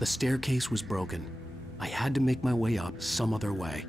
The staircase was broken. I had to make my way up some other way.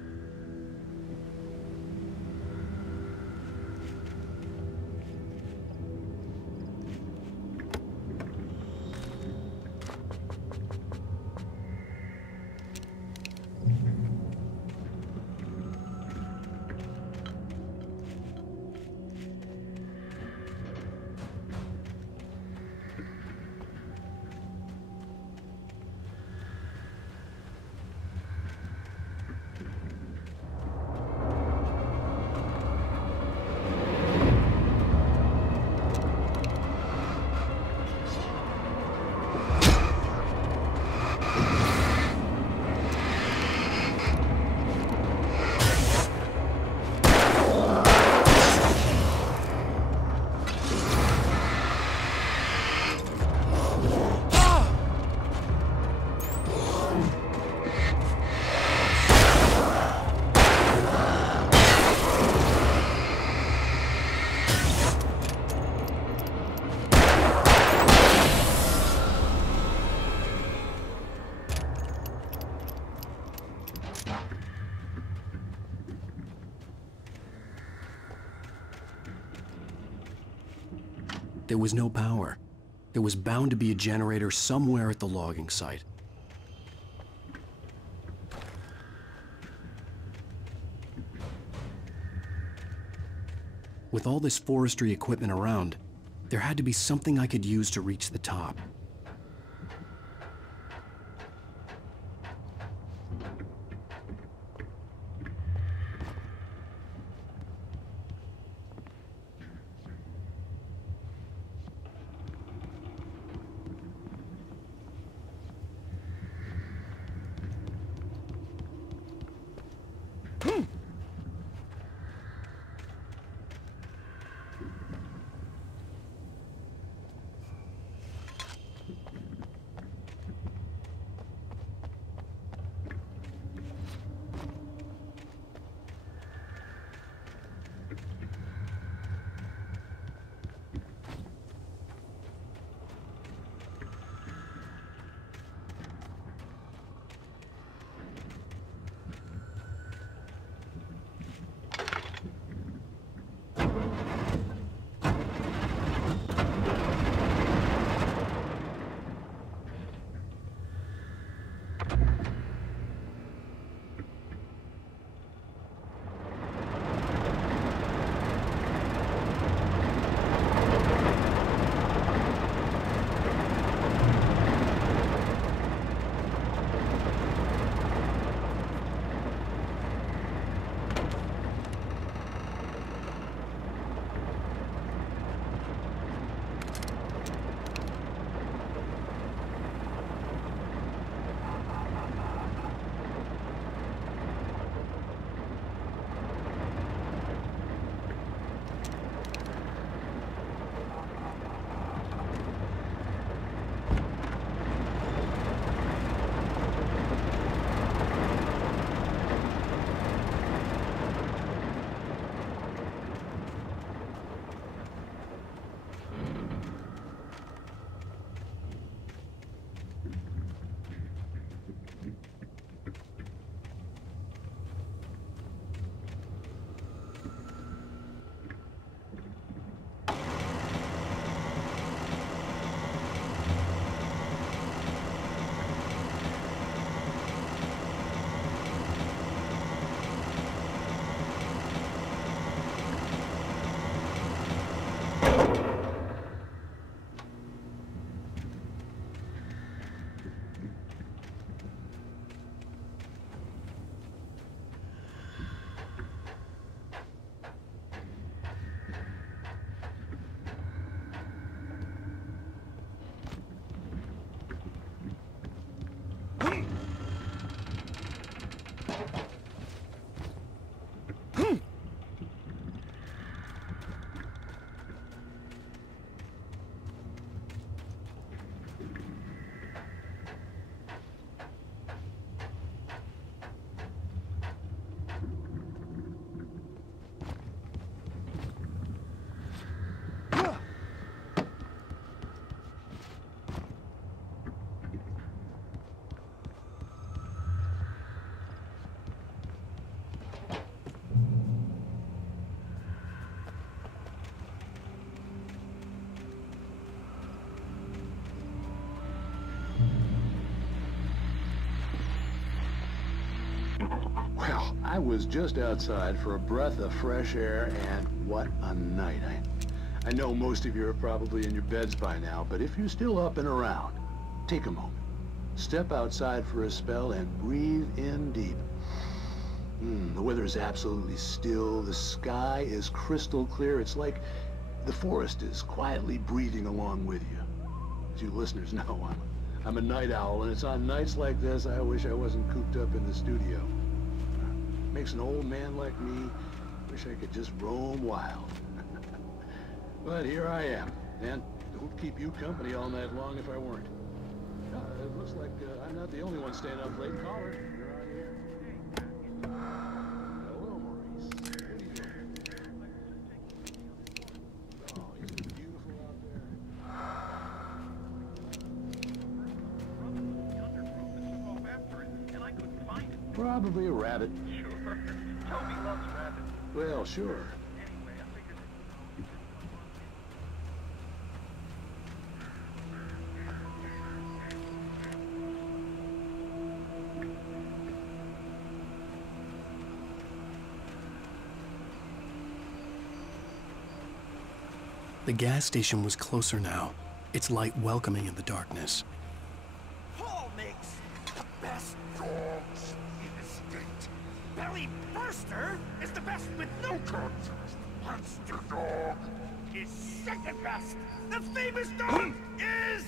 There was no power. There was bound to be a generator somewhere at the logging site. With all this forestry equipment around, there had to be something I could use to reach the top. Well, I was just outside for a breath of fresh air, and what a night. I know most of you are probably in your beds by now, but if you're still up and around, take a moment. Step outside for a spell and breathe in deep. The weather is absolutely still. The sky is crystal clear. It's like the forest is quietly breathing along with you. As you listeners know, I'm a night owl, and it's on nights like this I wish I wasn't cooped up in the studio. Makes an old man like me wish I could just roam wild. But here I am, and don't keep you company all night long if I weren't. It looks like I'm not the only one staying up late. Caller, you're on here. Hello, Maurice. What are you doing? Oh, isn't it beautiful out there? Probably a rabbit. Sure. Toby loves rabbits. Well, sure. Anyway, I figured... The gas station was closer now, its light welcoming in the darkness. Paul makes the best dogs in the state. Belly Burster is the best with no contest. Monster Dog is second best. The famous dog is...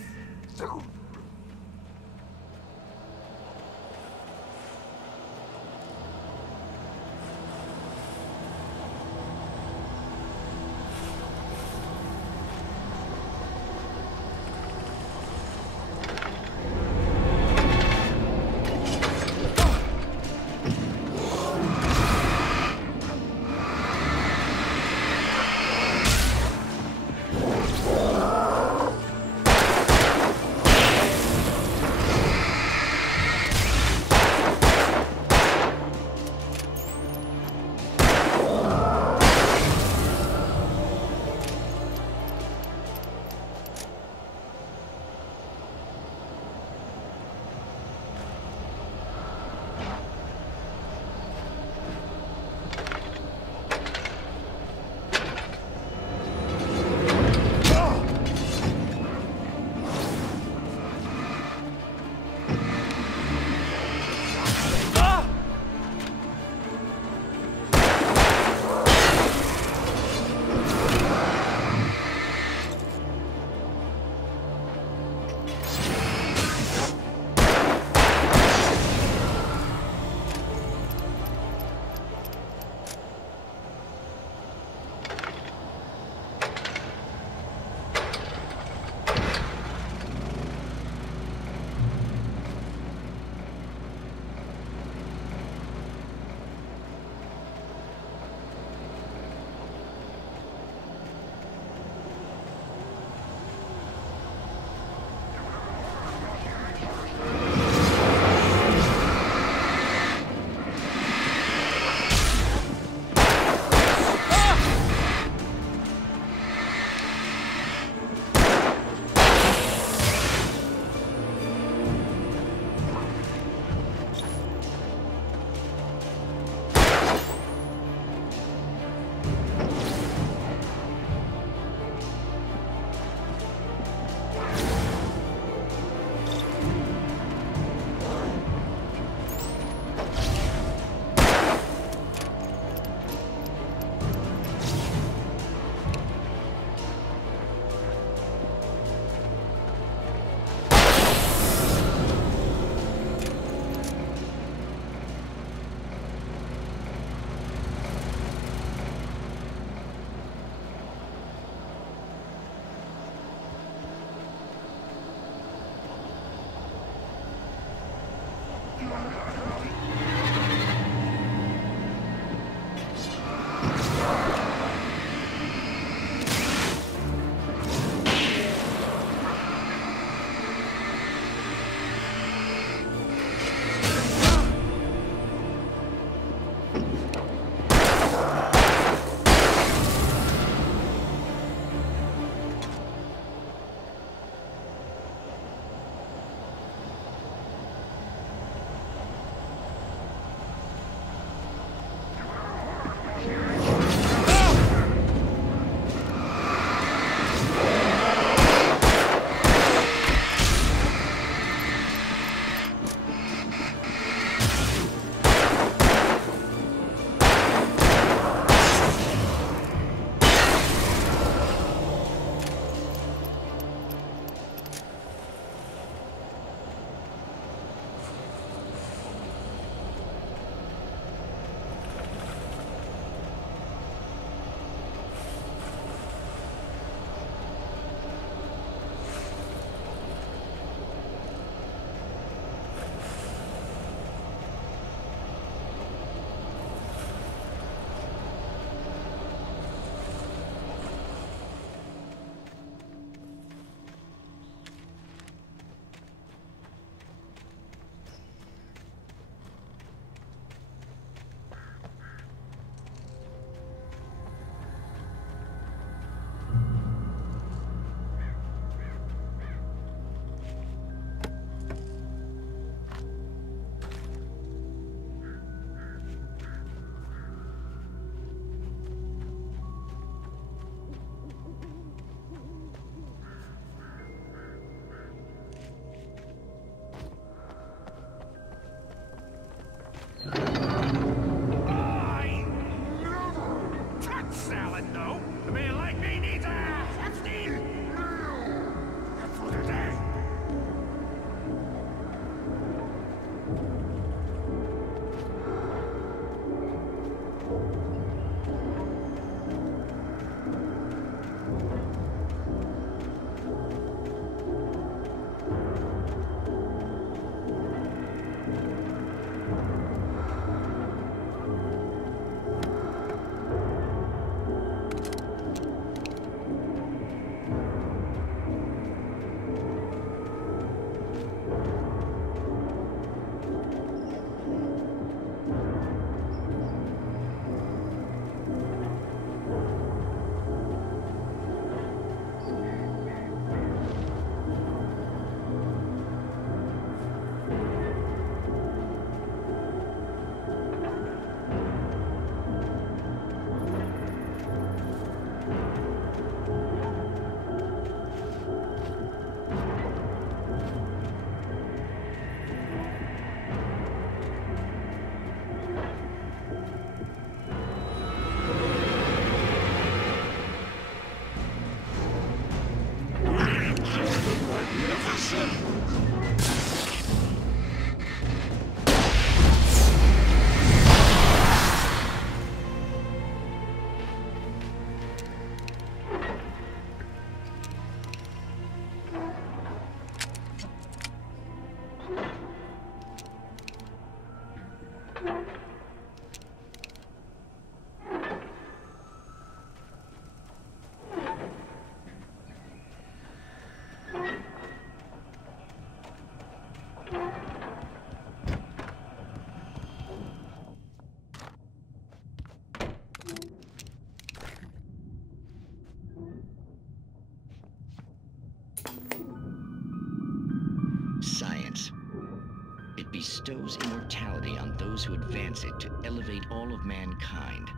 bestows immortality on those who advance it to elevate all of mankind.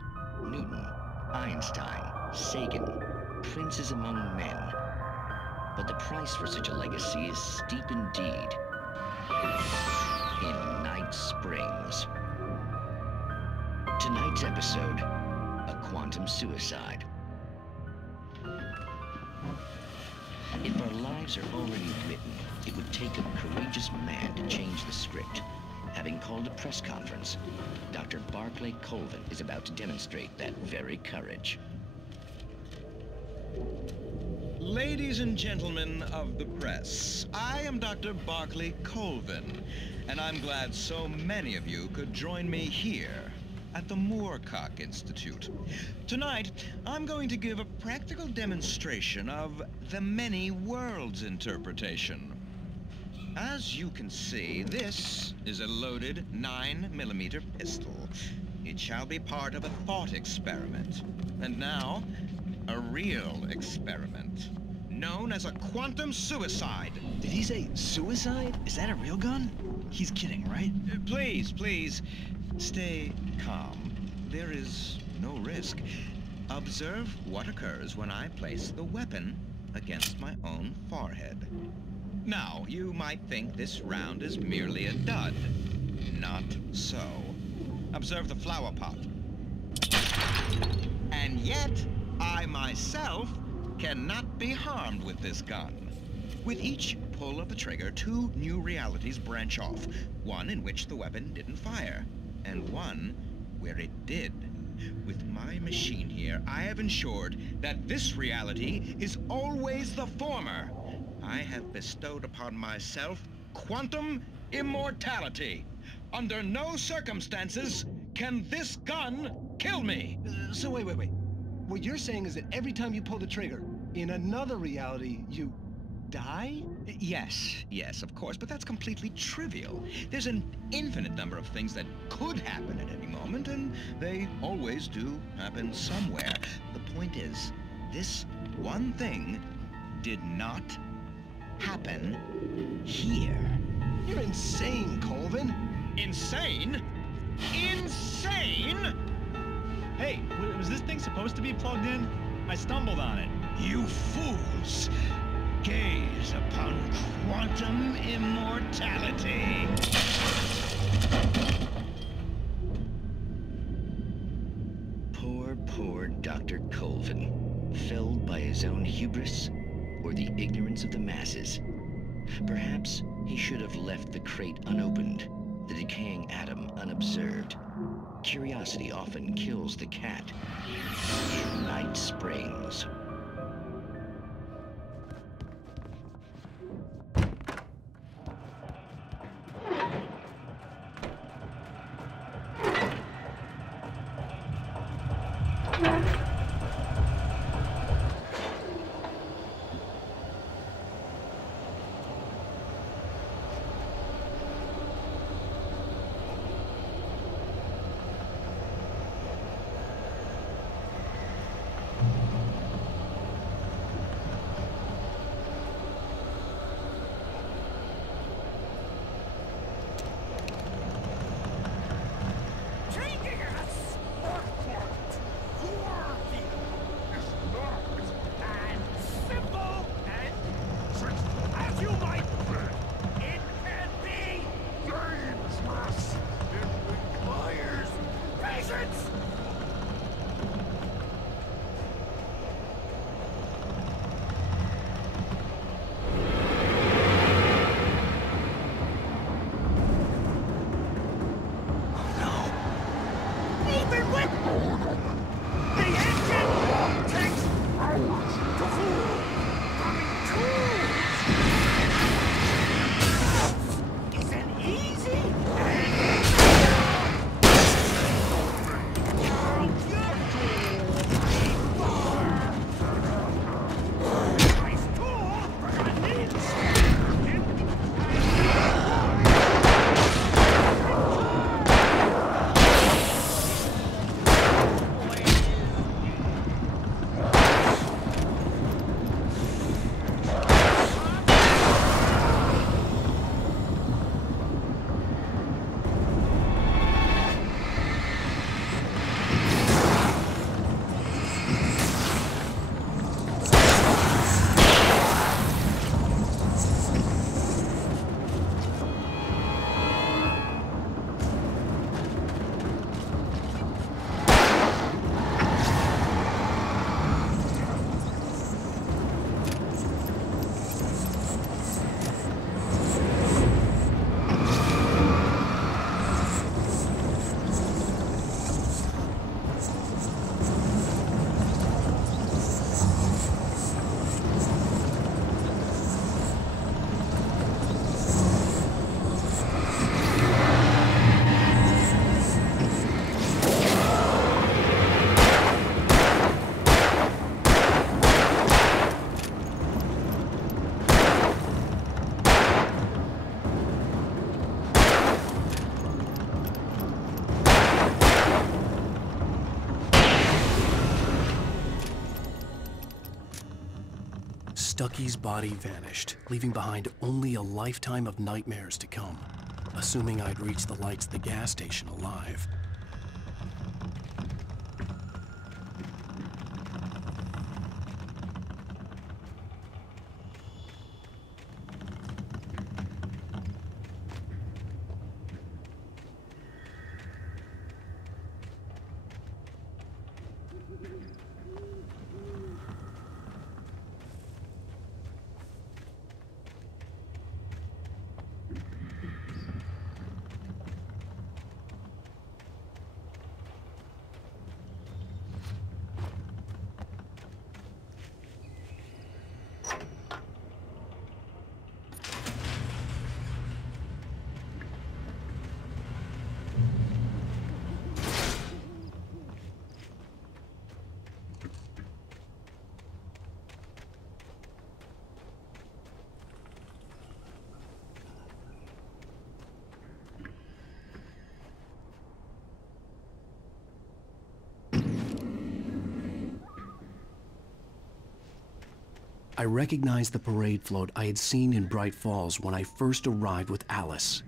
Newton, Einstein, Sagan, princes among men. But the price for such a legacy is steep indeed. In Night Springs. Tonight's episode, a quantum suicide. If our lives are already written, it would take a courageous man to change the script. Having called a press conference, Dr. Barclay Colvin is about to demonstrate that very courage. Ladies and gentlemen of the press, I am Dr. Barclay Colvin, and I'm glad so many of you could join me here at the Moorcock Institute. Tonight, I'm going to give a practical demonstration of the many worlds interpretation. As you can see, this is a loaded 9mm pistol. It shall be part of a thought experiment. And now, a real experiment, known as a quantum suicide. Did he say suicide? Is that a real gun? He's kidding, right? Please, stay calm. There is no risk. Observe what occurs when I place the weapon against my own forehead. Now, you might think this round is merely a dud. Not so. Observe the flower pot. And yet, I myself cannot be harmed with this gun. With each pull of the trigger, two new realities branch off. One in which the weapon didn't fire, and one where it did. With my machine here, I have ensured that this reality is always the former. I have bestowed upon myself quantum immortality. Under no circumstances can this gun kill me. So wait. What you're saying is that every time you pull the trigger, in another reality, you die? Yes, of course, but that's completely trivial. There's an infinite number of things that could happen at any moment, and they always do happen somewhere. The point is, this one thing did not happen here. You're insane, Colvin. Insane? Insane? Hey, was this thing supposed to be plugged in? I stumbled on it. You fools! Gaze upon quantum immortality. Poor Dr. Colvin, felled by his own hubris or the ignorance of the masses. Perhaps he should have left the crate unopened, the decaying atom unobserved. Curiosity often kills the cat. In Night Springs. Stucky's body vanished, leaving behind only a lifetime of nightmares to come, assuming I'd reached the lights of the gas station alive. I recognized the parade float I had seen in Bright Falls when I first arrived with Alice.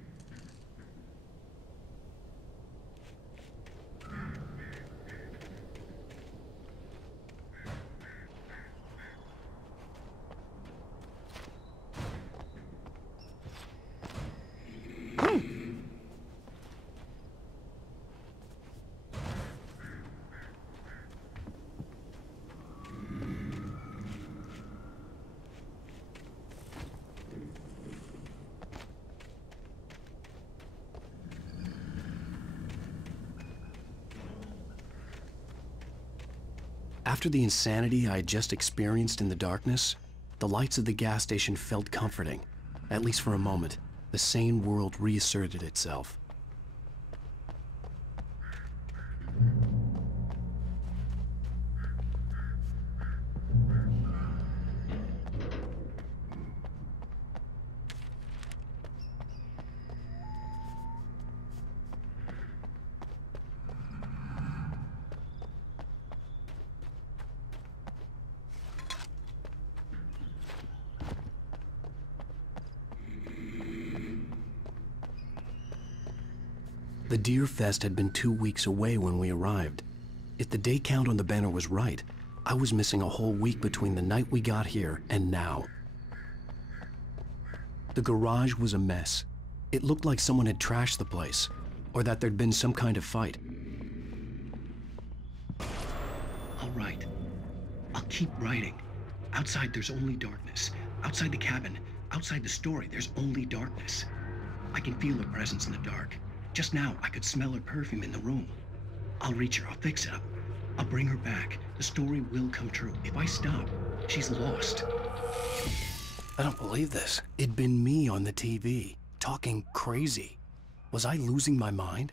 After the insanity I had just experienced in the darkness, the lights of the gas station felt comforting. At least for a moment, the sane world reasserted itself. The Deer Fest had been 2 weeks away when we arrived. If the day count on the banner was right, I was missing a whole week between the night we got here and now. The garage was a mess. It looked like someone had trashed the place, or that there'd been some kind of fight. All right. I'll keep writing. Outside, there's only darkness. Outside the cabin, outside the story, there's only darkness. I can feel her presence in the dark. Just now, I could smell her perfume in the room. I'll reach her, I'll fix it up. I'll bring her back. The story will come true. If I stop, she's lost. I don't believe this. It'd been me on the TV, talking crazy. Was I losing my mind?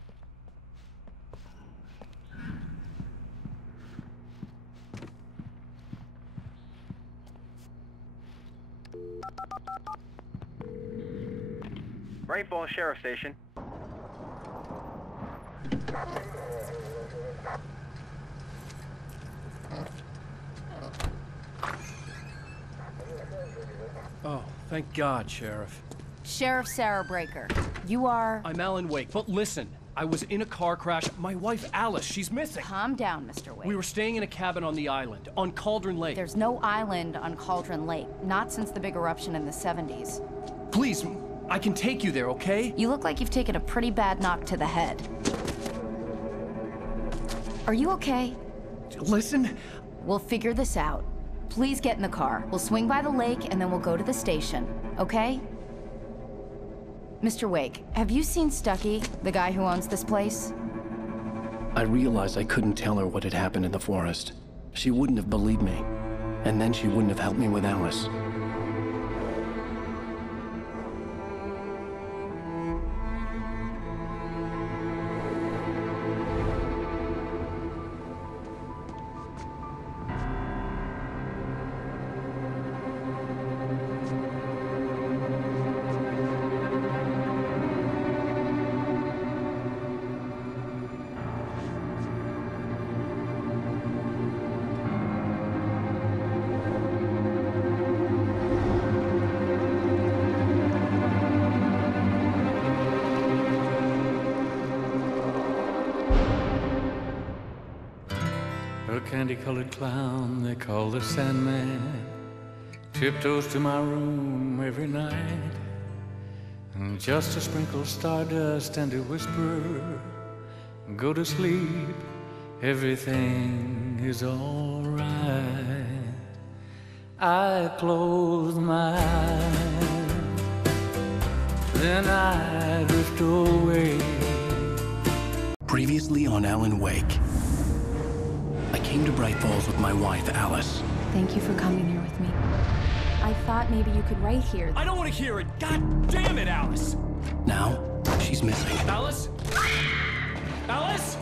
Bright Falls Sheriff Station. Oh, thank God, Sheriff. Sheriff Sarah Breaker. You are... I'm Alan Wake, but listen. I was in a car crash. My wife, Alice, she's missing. Calm down, Mr. Wake. We were staying in a cabin on the island, on Cauldron Lake. There's no island on Cauldron Lake. Not since the big eruption in the 70s. Please, I can take you there, okay? You look like you've taken a pretty bad knock to the head. Are you okay? Listen. We'll figure this out. Please get in the car. We'll swing by the lake and then we'll go to the station, okay? Mr. Wake, have you seen Stucky, the guy who owns this place? I realized I couldn't tell her what had happened in the forest. She wouldn't have believed me. And then she wouldn't have helped me with Alice. candy-colored clown they call the Sandman tiptoes to my room every night, and just to sprinkle stardust and to whisper, go to sleep, everything is all right. I close my eyes, then I drift away. Previously on Alan Wake. I came to Bright Falls with my wife, Alice. Thank you for coming here with me. I thought maybe you could write here. I don't want to hear it! God damn it, Alice! Now, she's missing. Alice? Alice?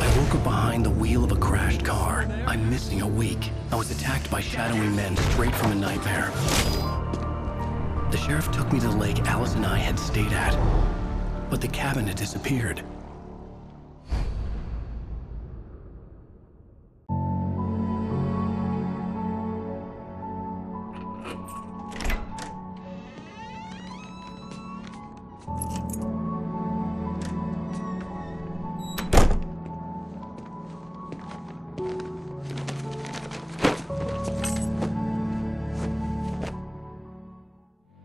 I woke up behind the wheel of a crashed car. I'm missing a week. I was attacked by shadowy men straight from a nightmare. The sheriff took me to the lake Alice and I had stayed at, but the cabin had disappeared.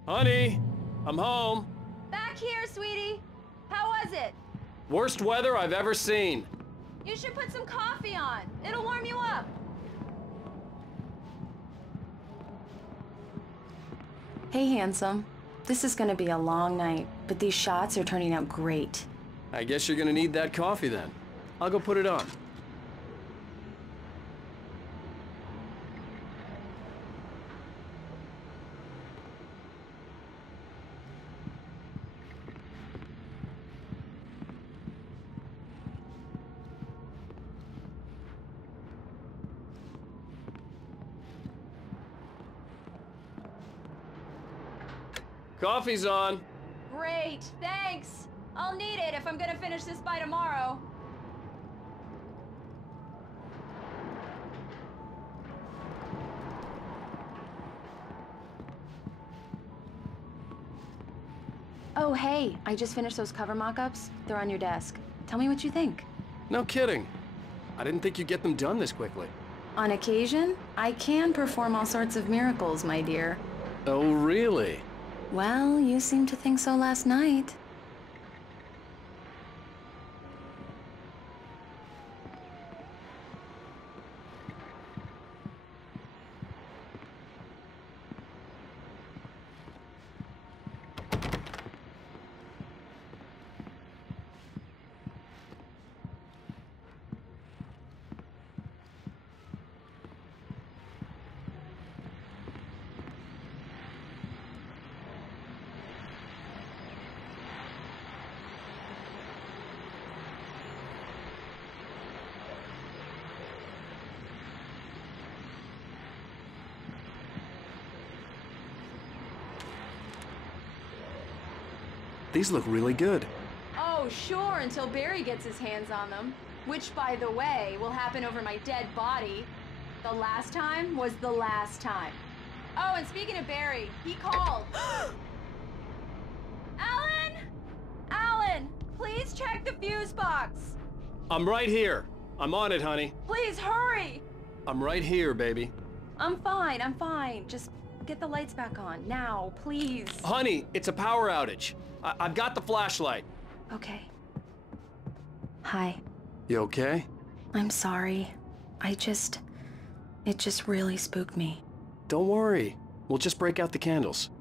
Honey, I'm home. Back here, sweetie. How was it? Worst weather I've ever seen. You should put some coffee on. It'll warm you up. Hey, handsome. This is gonna be a long night, but these shots are turning out great. I guess you're gonna need that coffee then. I'll go put it on. Coffee's on. Great, thanks. I'll need it if I'm gonna finish this by tomorrow. Oh, hey, I just finished those cover mock-ups. They're on your desk. Tell me what you think. No kidding. I didn't think you'd get them done this quickly. On occasion, I can perform all sorts of miracles, my dear. Oh, really? Well, you seemed to think so last night. These look really good. Oh, sure, until Barry gets his hands on them. Which, by the way, will happen over my dead body. The last time was the last time. Oh, and speaking of Barry, he called. Alan! Alan, please check the fuse box. I'm right here. I'm on it, honey. Please hurry. I'm right here, baby. I'm fine, I'm fine. Just get the lights back on, now, please. Honey, it's a power outage. I've got the flashlight. Okay. Hi. You okay? I'm sorry. It just really spooked me. Don't worry. We'll just break out the candles.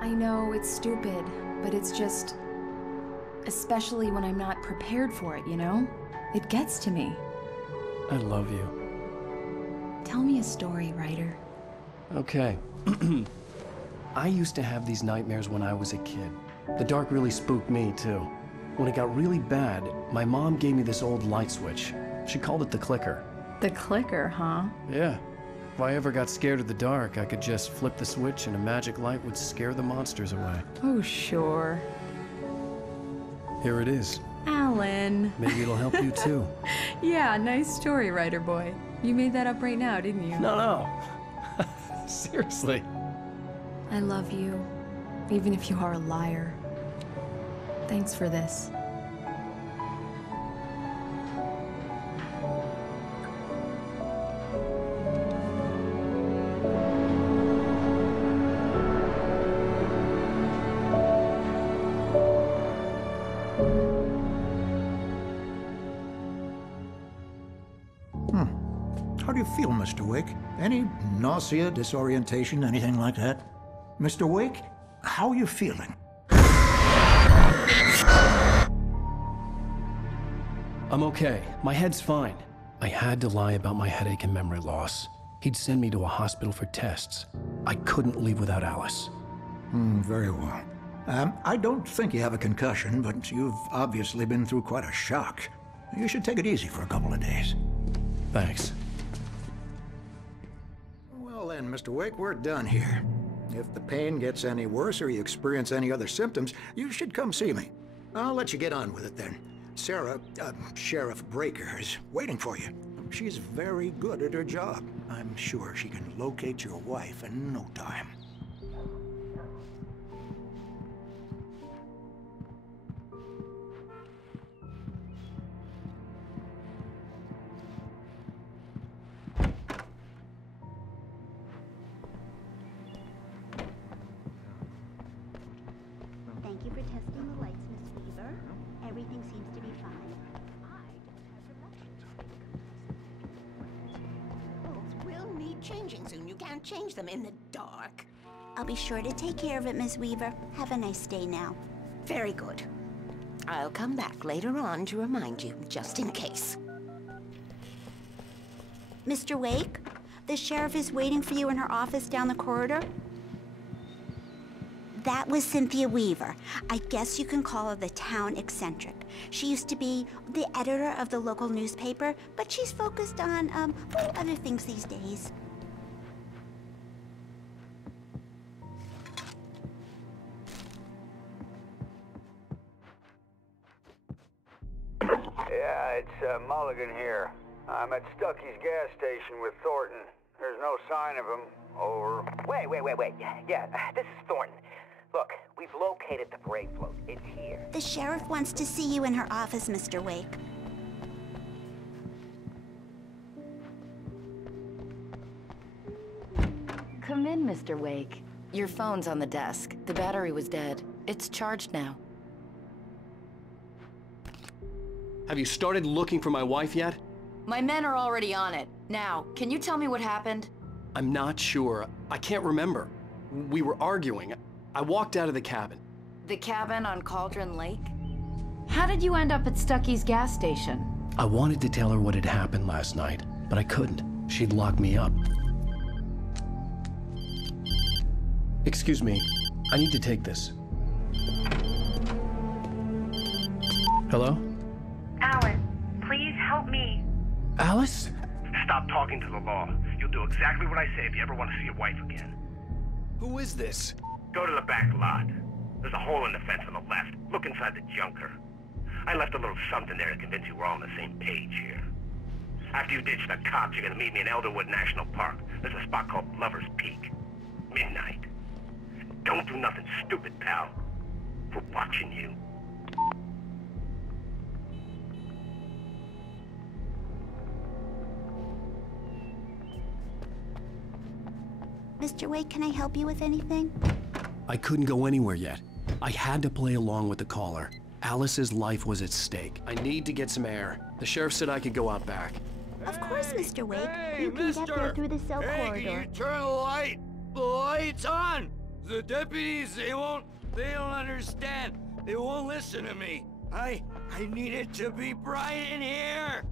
I know it's stupid, but it's just... especially when I'm not prepared for it, you know? It gets to me. I love you. Tell me a story, writer. Okay. I used to have these nightmares when I was a kid. The dark really spooked me, too. When it got really bad, my mom gave me this old light switch. She called it the clicker. The clicker, huh? Yeah. If I ever got scared of the dark, I could just flip the switch and a magic light would scare the monsters away. Oh, sure. Here it is. Alan. Maybe it'll help you, too. Yeah, nice story, writer boy. You made that up right now, didn't you? No. Seriously. I love you, even if you are a liar. Thanks for this. do you feel, Mr. Wake? Any nausea, disorientation, anything like that? Mr. Wake, how are you feeling? I'm okay. My head's fine. I had to lie about my headache and memory loss. He'd send me to a hospital for tests. I couldn't leave without Alice. Very well. I don't think you have a concussion, but you've obviously been through quite a shock. You should take it easy for a couple of days. Thanks. Well then, Mr. Wake, we're done here. If the pain gets any worse or you experience any other symptoms, you should come see me. I'll let you get on with it then. Sarah, Sheriff Breaker, is waiting for you. She's very good at her job. I'm sure she can locate your wife in no time. Thank you for testing the lights, Miss Weaver. Everything seems to be fine. Will need changing soon. You can't change them in the dark. I'll be sure to take care of it, Miss Weaver. Have a nice day now. Very good. I'll come back later on to remind you, just in case. Mr. Wake, the sheriff is waiting for you in her office down the corridor. That was Cynthia Weaver. I guess you can call her the town eccentric. She used to be the editor of the local newspaper, but she's focused on, other things these days. Yeah, it's Mulligan here. I'm at Stucky's gas station with Thornton. There's no sign of him. Over. Wait. Yeah, this is Thornton. Look, we've located the parade float. It's here. The sheriff wants to see you in her office, Mr. Wake. Come in, Mr. Wake. Your phone's on the desk. The battery was dead. It's charged now. Have you started looking for my wife yet? My men are already on it. Now, can you tell me what happened? I'm not sure. I can't remember. We were arguing. I walked out of the cabin. The cabin on Cauldron Lake? How did you end up at Stucky's gas station? I wanted to tell her what had happened last night, but I couldn't. She'd lock me up. Excuse me. I need to take this. Hello? Alice, please help me. Alice? Stop talking to the law. You'll do exactly what I say if you ever want to see your wife again. Who is this? Go to the back lot. There's a hole in the fence on the left. Look inside the junker. I left a little something there to convince you we're all on the same page here. After you ditch the cops, you're gonna meet me in Elderwood National Park. There's a spot called Lover's Peak. Midnight. Don't do nothing stupid, pal. We're watching you. Mr. Wake, can I help you with anything? I couldn't go anywhere yet. I had to play along with the caller. Alice's life was at stake. I need to get some air. The sheriff said I could go out back. Of course, Mr. Wake. Hey, you can get there through the cell Hey, corridor. can you turn the light? The light's on! The deputies, they don't understand. They won't listen to me. I need it to be bright in here!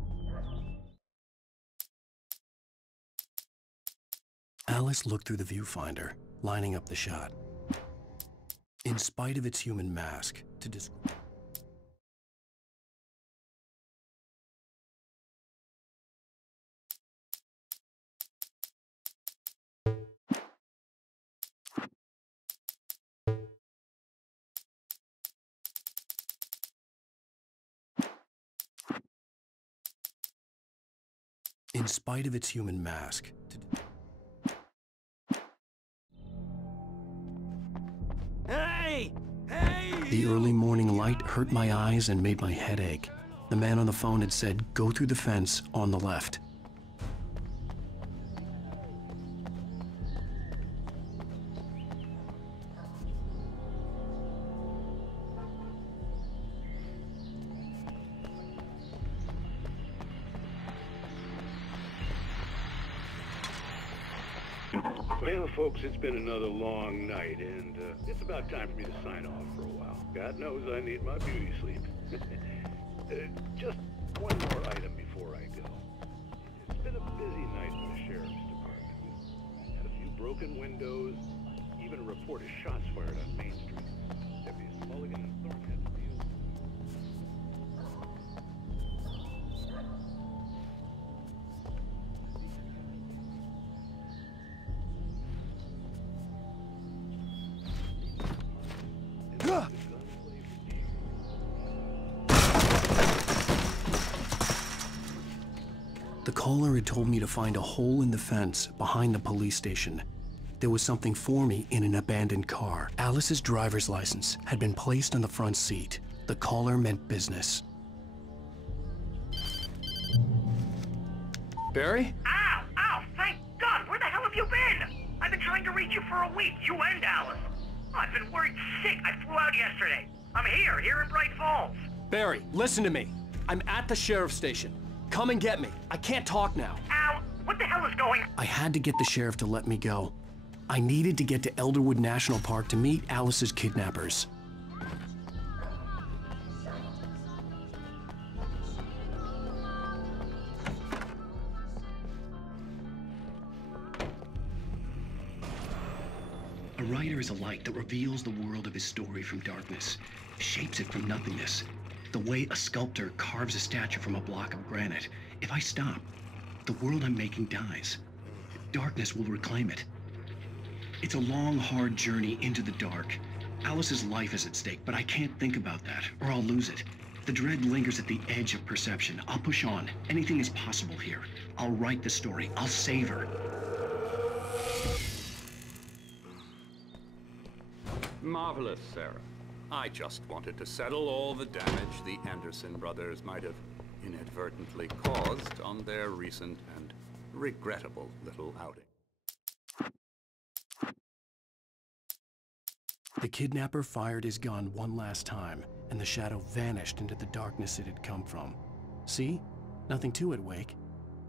Alice looked through the viewfinder, lining up the shot. In spite of its human mask, to describe... In spite of its human mask, Hey! the early morning light hurt my eyes and made my head ache. The man on the phone had said, go through the fence on the left. Well, folks, it's been another long night, and it's about time for me to sign off for a while. God knows I need my beauty sleep. Just one more item before I go. It's been a busy night for the Sheriff's Department. Had a few broken windows, even a report of shots fired on Main Street. Deputies Mulligan and Thorne had to deal with it. The caller had told me to find a hole in the fence behind the police station. There was something for me in an abandoned car. Alice's driver's license had been placed on the front seat. The caller meant business. Barry? Ow! Ow! Thank God! Where the hell have you been? I've been trying to reach you for a week, you and Alice. Oh, I've been worried sick. I flew out yesterday. I'm here in Bright Falls. Barry, listen to me. I'm at the sheriff's station. Come and get me. I can't talk now. Ow! What the hell is going on? I had to get the sheriff to let me go. I needed to get to Elderwood National Park to meet Alice's kidnappers. A writer is a light that reveals the world of his story from darkness, shapes it from nothingness. The way a sculptor carves a statue from a block of granite. If I stop, the world I'm making dies. Darkness will reclaim it. It's a long, hard journey into the dark. Alice's life is at stake, but I can't think about that, or I'll lose it. The dread lingers at the edge of perception. I'll push on. Anything is possible here. I'll write the story. I'll save her. Marvelous, Sarah. I just wanted to settle all the damage the Anderson brothers might have inadvertently caused on their recent and regrettable little outing. The kidnapper fired his gun one last time, and the shadow vanished into the darkness it had come from. See? Nothing to it, Wake.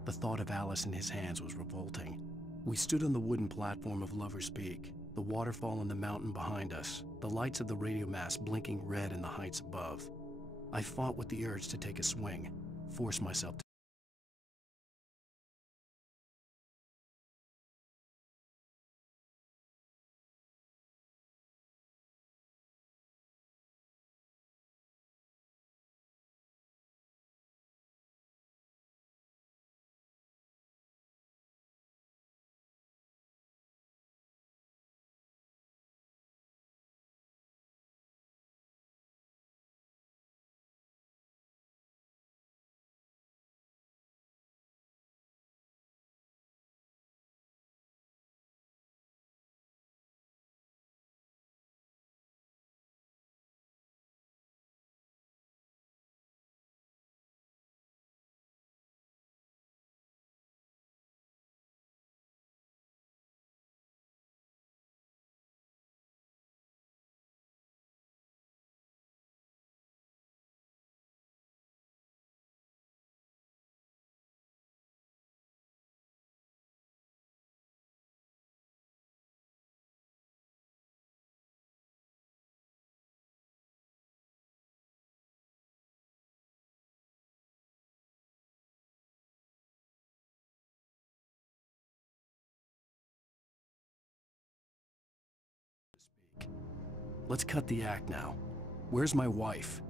The thought of Alice in his hands was revolting. We stood on the wooden platform of Lover's Peak, the waterfall and the mountain behind us, the lights of the radio mast blinking red in the heights above. I fought with the urge to take a swing, force myself to Let's cut the act now. Where's my wife?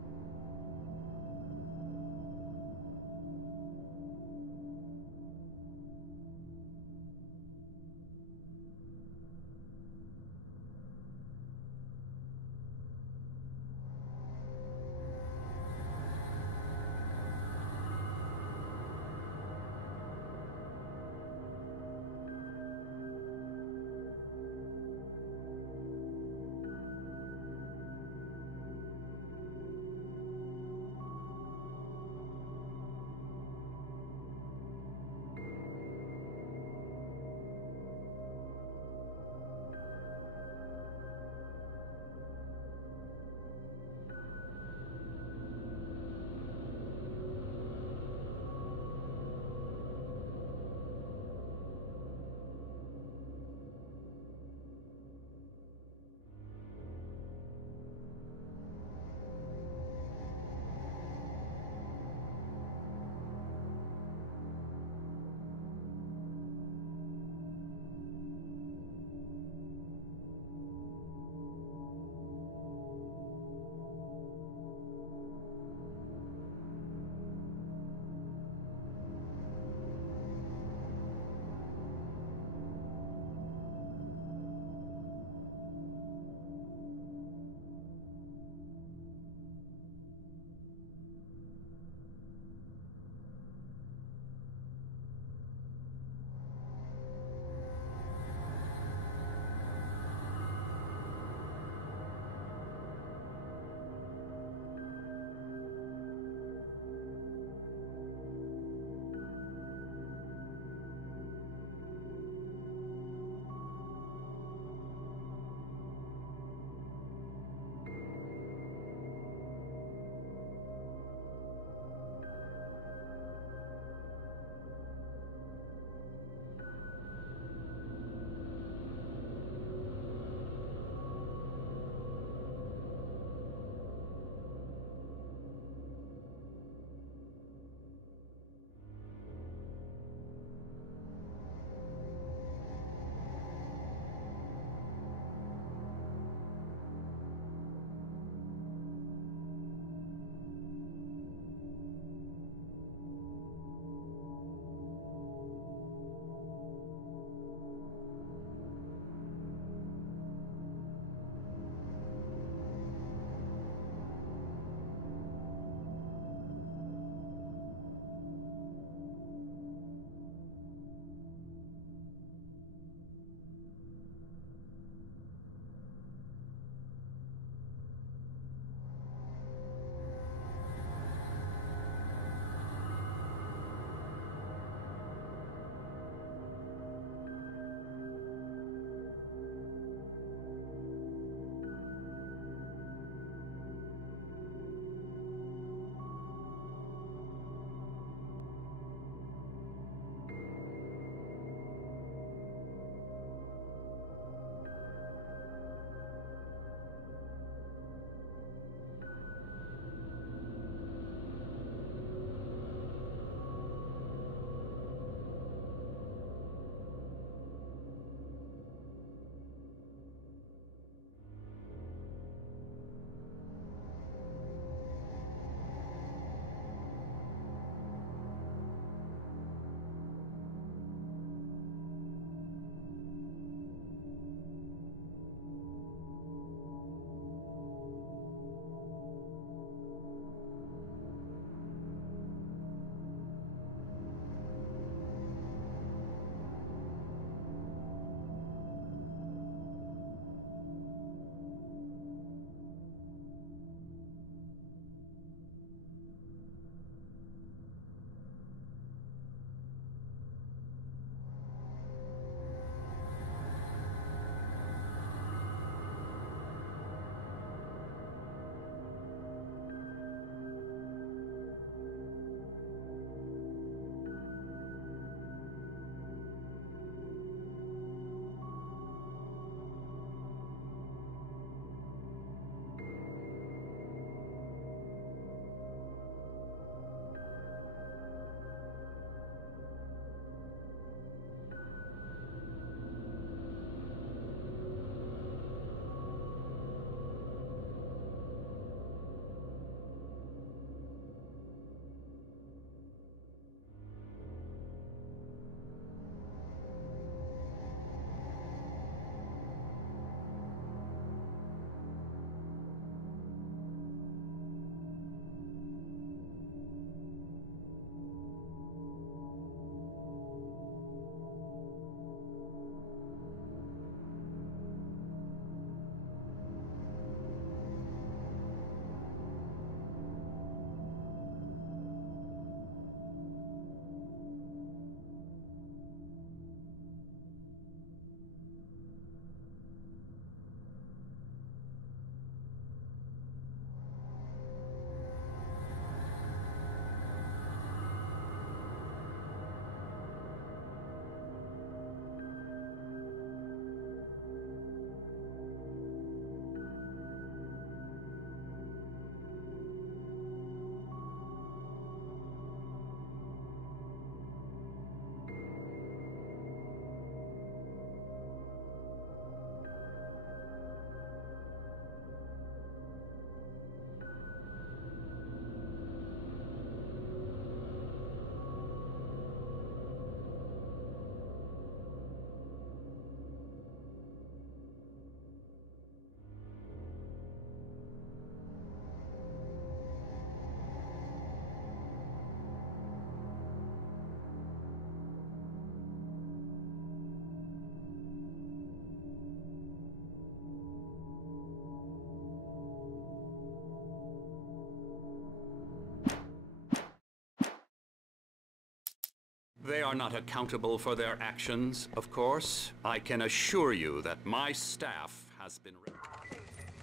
They are not accountable for their actions, of course. I can assure you that my staff has been...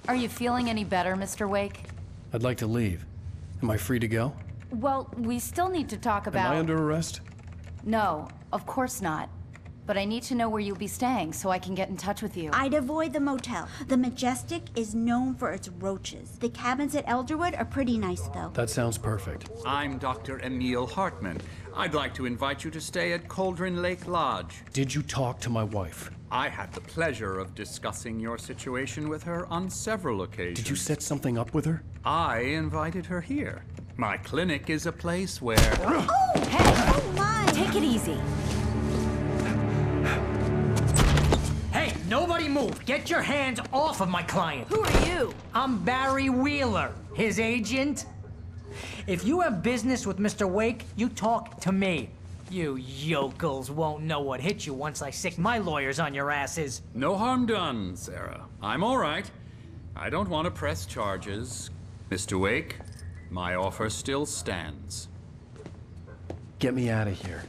Are you feeling any better, Mr. Wake? I'd like to leave. Am I free to go? Well, we still need to talk about... Am I under arrest? No, of course not. But I need to know where you'll be staying so I can get in touch with you. I'd avoid the motel. The Majestic is known for its roaches. The cabins at Elderwood are pretty nice, though. That sounds perfect. I'm Dr. Emil Hartman. I'd like to invite you to stay at Cauldron Lake Lodge. Did you talk to my wife? I had the pleasure of discussing your situation with her on several occasions. Did you set something up with her? I invited her here. My clinic is a place where... Oh! Hey! Oh, my! Take it easy. Hey, nobody move! Get your hands off of my client! Who are you? I'm Barry Wheeler, his agent. If you have business with Mr. Wake, you talk to me. You yokels won't know what hit you once I sick my lawyers on your asses. No harm done, Sarah. I'm all right. I don't want to press charges. Mr. Wake, my offer still stands. Get me out of here.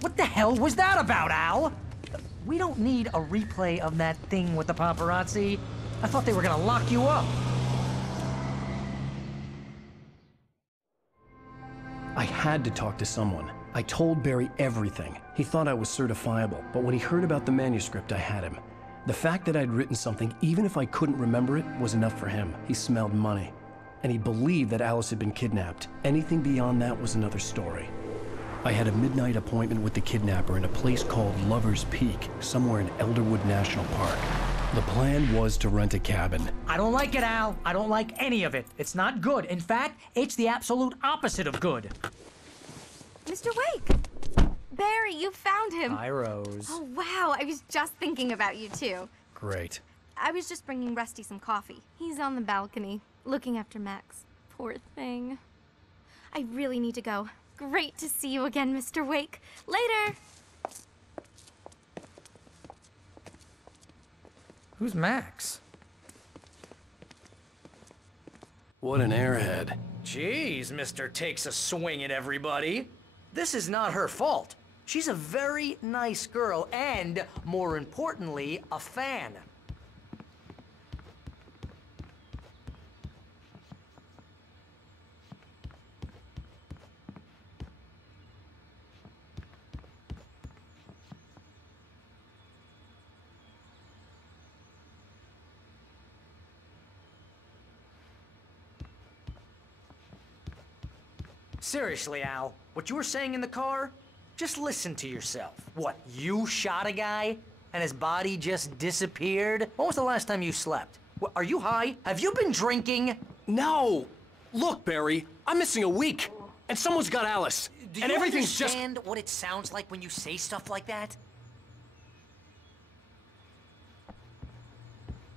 What the hell was that about, Al? We don't need a replay of that thing with the paparazzi. I thought they were gonna lock you up. I had to talk to someone. I told Barry everything. He thought I was certifiable, but when he heard about the manuscript, I had him. The fact that I'd written something, even if I couldn't remember it, was enough for him. He smelled money. And he believed that Alice had been kidnapped. Anything beyond that was another story. I had a midnight appointment with the kidnapper in a place called Lover's Peak, somewhere in Elderwood National Park. The plan was to rent a cabin. I don't like it, Al. I don't like any of it. It's not good. In fact, it's the absolute opposite of good. Mr. Wake! Barry, you found him! Hi, Rose. Oh, wow. I was just thinking about you, too. Great. I was just bringing Rusty some coffee. He's on the balcony, looking after Max. Poor thing. I really need to go. Great to see you again, Mr. Wake. Later! Who's Max? What an airhead. Jeez, Mr. Takes a swing at everybody. This is not her fault. She's a very nice girl and, more importantly, a fan. Seriously, Al, what you were saying in the car? Just listen to yourself. What, you shot a guy and his body just disappeared? When was the last time you slept? What, are you high? Have you been drinking? No! Look, Barry, I'm missing a week, and someone's got Alice. Do and you everything's just... understand what it sounds like when you say stuff like that?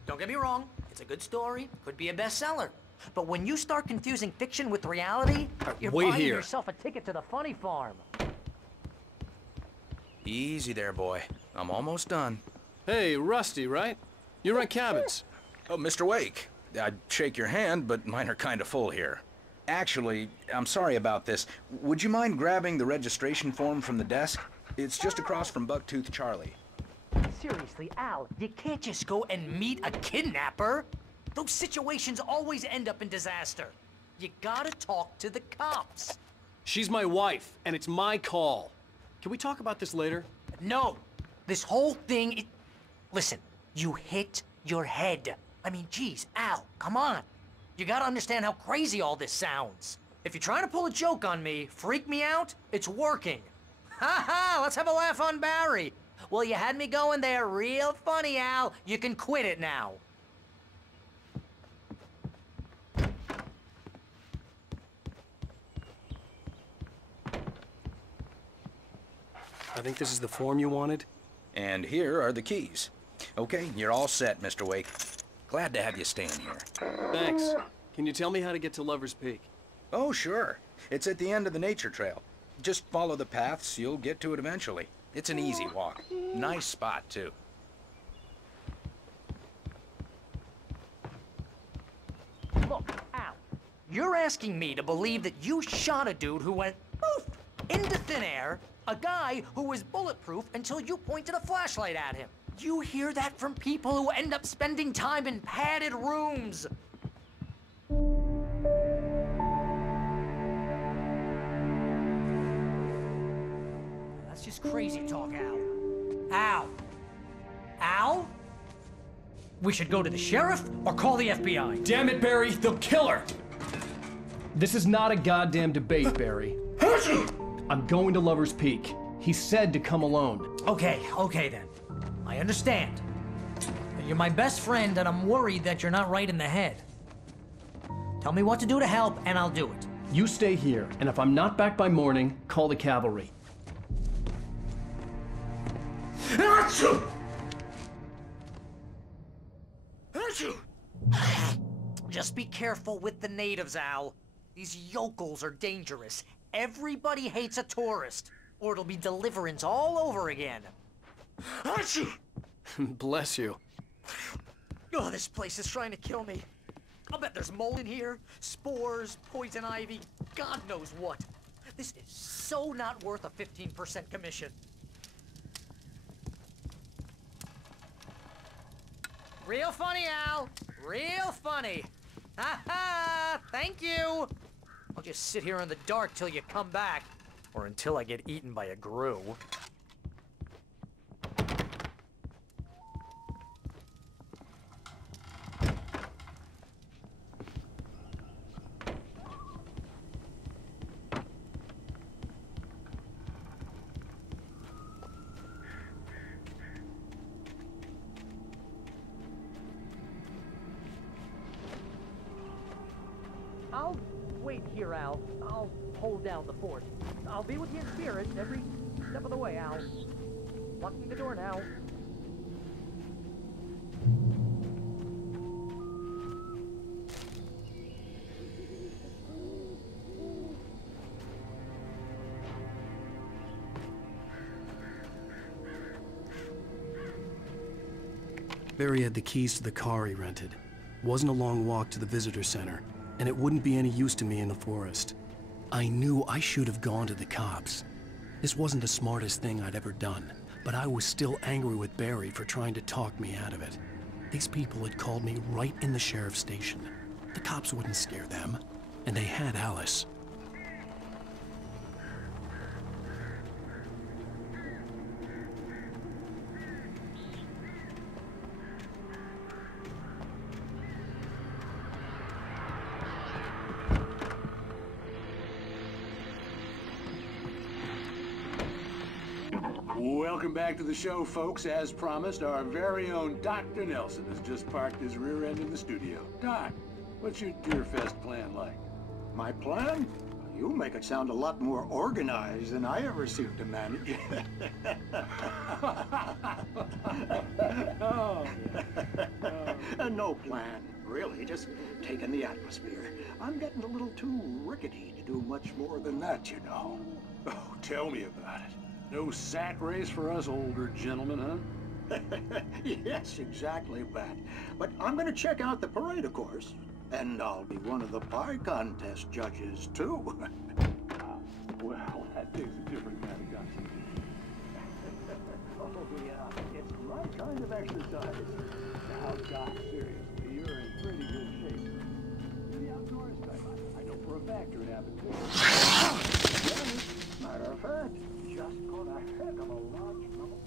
Don't get me wrong, it's a good story, could be a bestseller. But when you start confusing fiction with reality, you're wait buying here. yourself a ticket to the funny farm. Easy there, boy. I'm almost done. Hey, Rusty, right? You rent cabins. Oh, Mr. Wake. I'd shake your hand, but mine are kind of full here. Actually, I'm sorry about this. Would you mind grabbing the registration form from the desk? It's just across from Bucktooth Charlie. Seriously, Al, you can't just go and meet a kidnapper. Those situations always end up in disaster. You gotta talk to the cops. She's my wife, and it's my call. Can we talk about this later? No. This whole thing, Listen, you hit your head. I mean, geez, Al, come on. You gotta understand how crazy all this sounds. If you're trying to pull a joke on me, freak me out, it's working. Ha ha, let's have a laugh on Barry. Well, you had me going there real funny, Al. You can quit it now. I think this is the form you wanted. And here are the keys. Okay, you're all set, Mr. Wake. Glad to have you staying here. Thanks. Can you tell me how to get to Lover's Peak? Oh, sure. It's at the end of the nature trail. Just follow the paths, you'll get to it eventually. It's an easy walk. Nice spot, too. Look, Al, you're asking me to believe that you shot a dude who went poof into thin air, a guy who was bulletproof until you pointed a flashlight at him. You hear that from people who end up spending time in padded rooms. That's just crazy talk, Al. Al? Al? We should go to the sheriff or call the FBI. Damn it, Barry, they'll kill her! This is not a goddamn debate, Barry. I'm going to Lover's Peak. He said to come alone. Okay then. I understand. You're my best friend, and I'm worried that you're not right in the head. Tell me what to do to help, and I'll do it. You stay here, and if I'm not back by morning, call the cavalry. Achoo! Just be careful with the natives, Al. These yokels are dangerous. Everybody hates a tourist, or it'll be Deliverance all over again. Achoo! Bless you. Oh, this place is trying to kill me. I'll bet there's mold in here, spores, poison ivy, God knows what. This is so not worth a 15% commission. Real funny, Al. Real funny. Ha ha! Thank you! I'll just sit here in the dark till you come back. Or until I get eaten by a grue. I'll wait here, Al. I'll hold down the fort. I'll be with you in spirit every step of the way, Al. Locking the door now. Barry had the keys to the car he rented. Wasn't a long walk to the visitor center, and it wouldn't be any use to me in the forest. I knew I should have gone to the cops. This wasn't the smartest thing I'd ever done, but I was still angry with Barry for trying to talk me out of it. These people had called me right in the sheriff's station. The cops wouldn't scare them, and they had Alice. Welcome back to the show, folks. As promised, our very own Dr. Nelson has just parked his rear end in the studio. Doc, what's your Deerfest plan like? My plan? You make it sound a lot more organized than I ever seem to manage. No plan, really. Just taking the atmosphere. I'm getting a little too rickety to do much more than that, you know. Oh, tell me about it. No sack race for us older gentlemen, huh? Yes, exactly, Pat. But I'm gonna check out the parade, of course. And I'll be one of the pie contest judges, too. Well, that takes a different kind of guts. Oh, yeah, it's my kind of exercise. Now, Doc, seriously, you're in pretty good shape. You're the outdoors type. I know for a fact you're an avid player. Matter of fact, just caught a heck of a large trouble.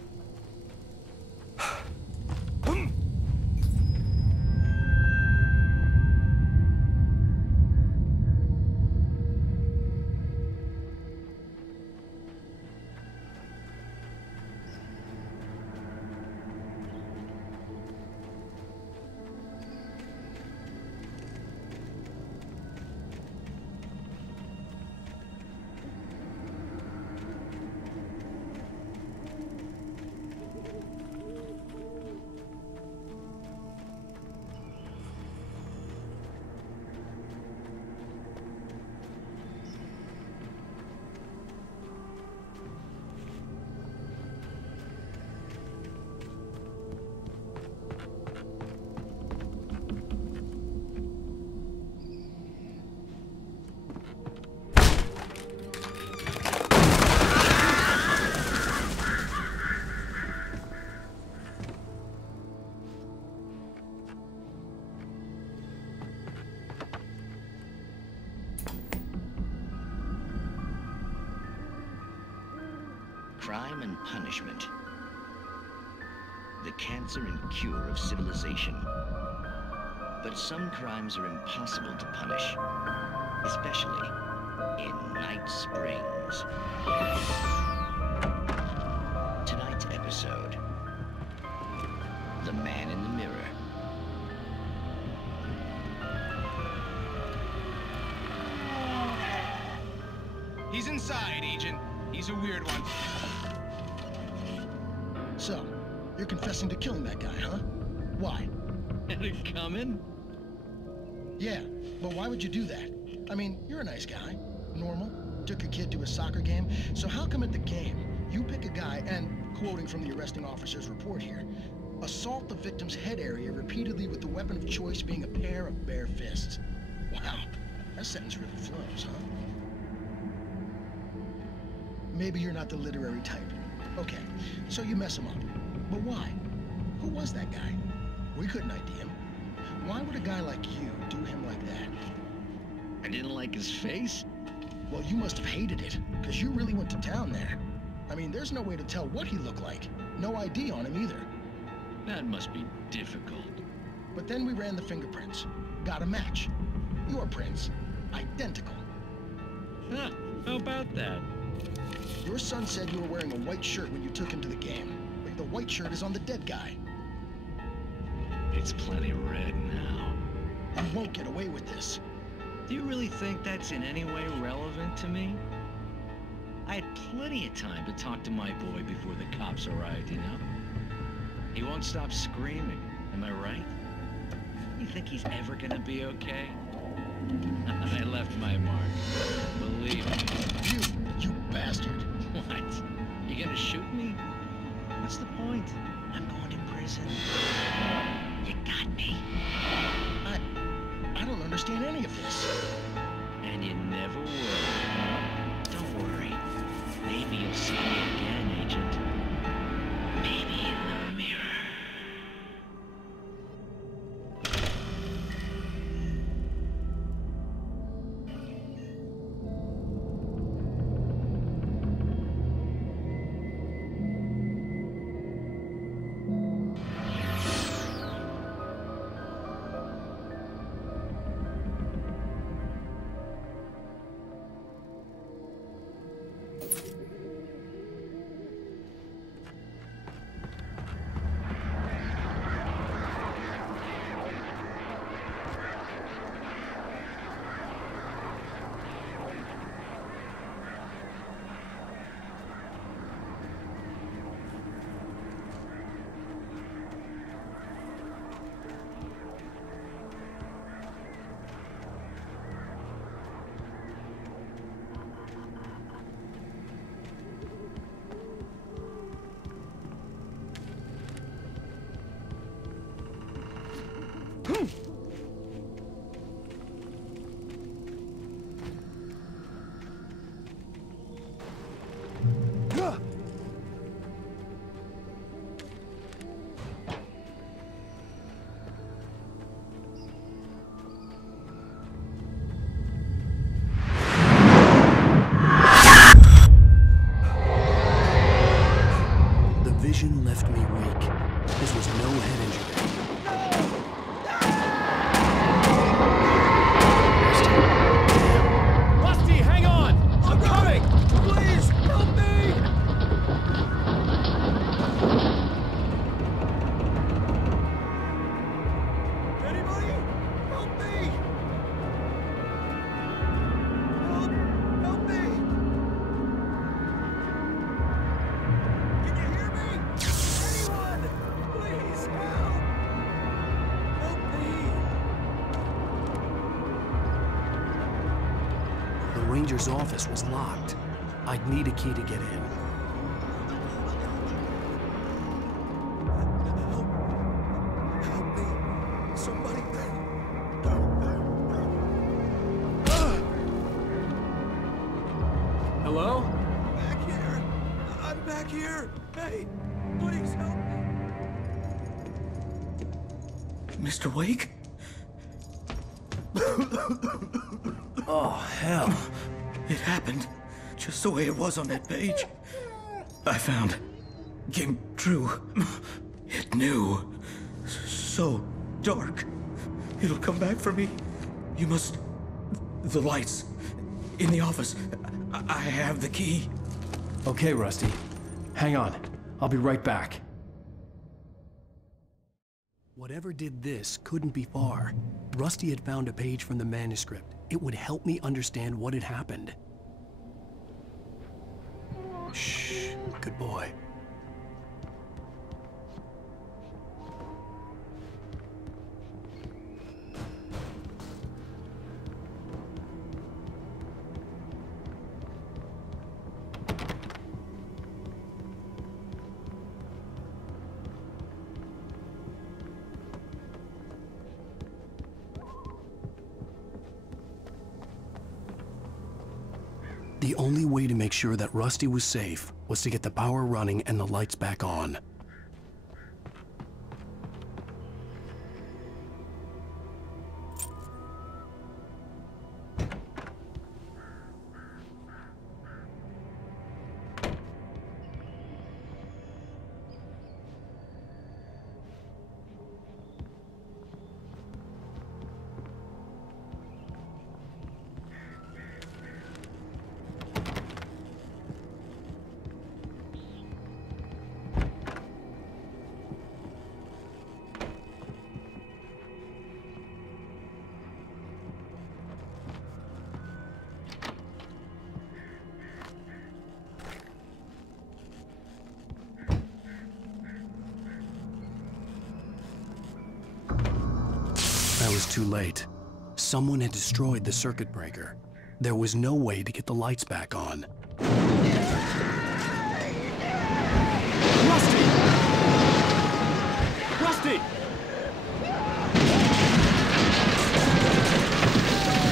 Crime and punishment. The cancer and cure of civilization. But some crimes are impossible to punish, especially in Night Springs. Tonight's episode, The Man in the Mirror. He's inside, Agent. He's a weird one. So, you're confessing to killing that guy, huh? Why? Had it coming? Yeah, but why would you do that? I mean, you're a nice guy. Normal. Took your kid to a soccer game. So how come at the game, you pick a guy and, quoting from the arresting officer's report here, assault the victim's head area repeatedly with the weapon of choice being a pair of bare fists? Wow, that sentence really flows, huh? maybe you're not the literary type. Okay, so you mess him up. But why? Who was that guy? We couldn't ID him. Why would a guy like you do him like that? I didn't like his face? Well, you must have hated it, because you really went to town there. I mean, there's no way to tell what he looked like. No ID on him either. That must be difficult. But then we ran the fingerprints. Got a match. Your prints. Identical. Huh, how about that? Your son said you were wearing a white shirt when you took him to the game. But the white shirt is on the dead guy. It's plenty red now. You won't get away with this. Do you really think that's in any way relevant to me? I had plenty of time to talk to my boy before the cops arrived, you know? He won't stop screaming, am I right? You think he's ever gonna be okay? I left my mark. Believe me. You bastard. What? You gonna shoot me? What's the point? I'm going to prison. You got me. I don't understand any of this. And you never will. Don't worry. Maybe you'll see me again, Agent. Maybe in the mirror. vision left me weak. This was no head injury. Rusty, hang on! I'm coming! Please, help me! Anybody? Help me! Help me! Can you hear me? Anyone? Please, help! Help me! The ranger's office was locked. I'd need a key to get in. Help me! Somebody! Hello? Back here! I'm back here! Hey! Please help me! Mr. Wake? Oh, hell. It happened just the way it was on that page. I found. Came true. It knew. So dark. It'll come back for me. You must. The lights. In the office. I have the key. Okay, Rusty. Hang on. I'll be right back. Whatever did this couldn't be far. Rusty had found a page from the manuscript. It would help me understand what had happened. Shh. Good boy. The only way to make sure that Rusty was safe was to get the power running and the lights back on. I was too late. Someone had destroyed the circuit breaker. There was no way to get the lights back on. Rusty! Rusty!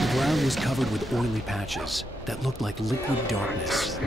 The ground was covered with oily patches that looked like liquid darkness.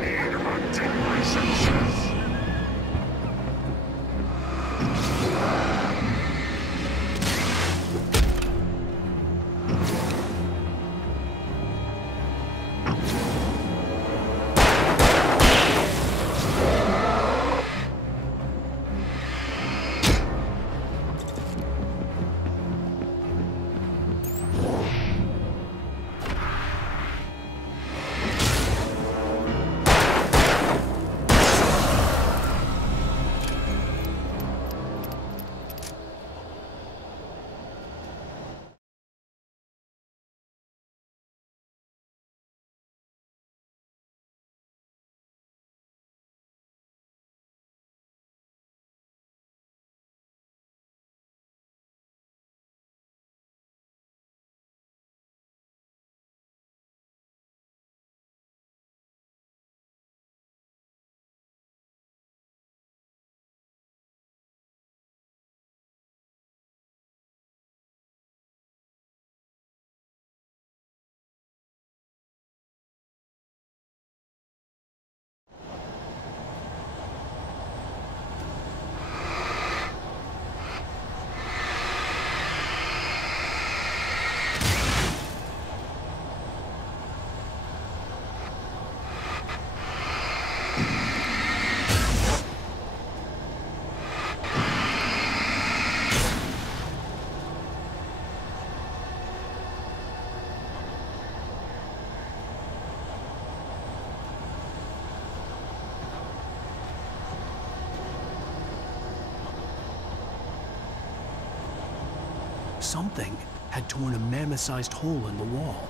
Something had torn a mammoth-sized hole in the wall.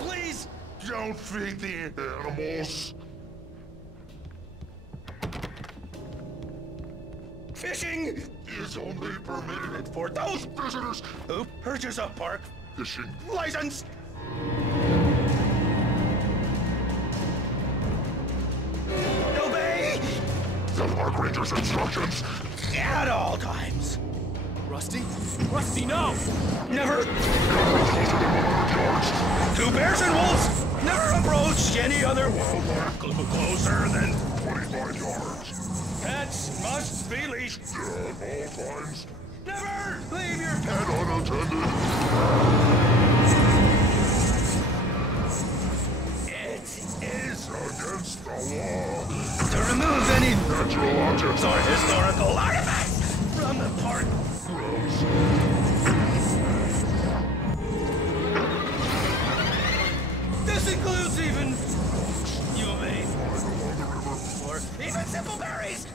Please don't feed the animals. Fishing is only permitted for those visitors who purchase a park fishing license. Obey the park ranger's instructions at all times. Rusty? Rusty, no! Never! Two bears and wolves never approach any other wildlife closer than 25 yards. Pets must be leashed at all times. Never leave your pet and unattended. It is against the law to remove any natural objects or historical artifacts from the park. This includes even UV or even simple berries.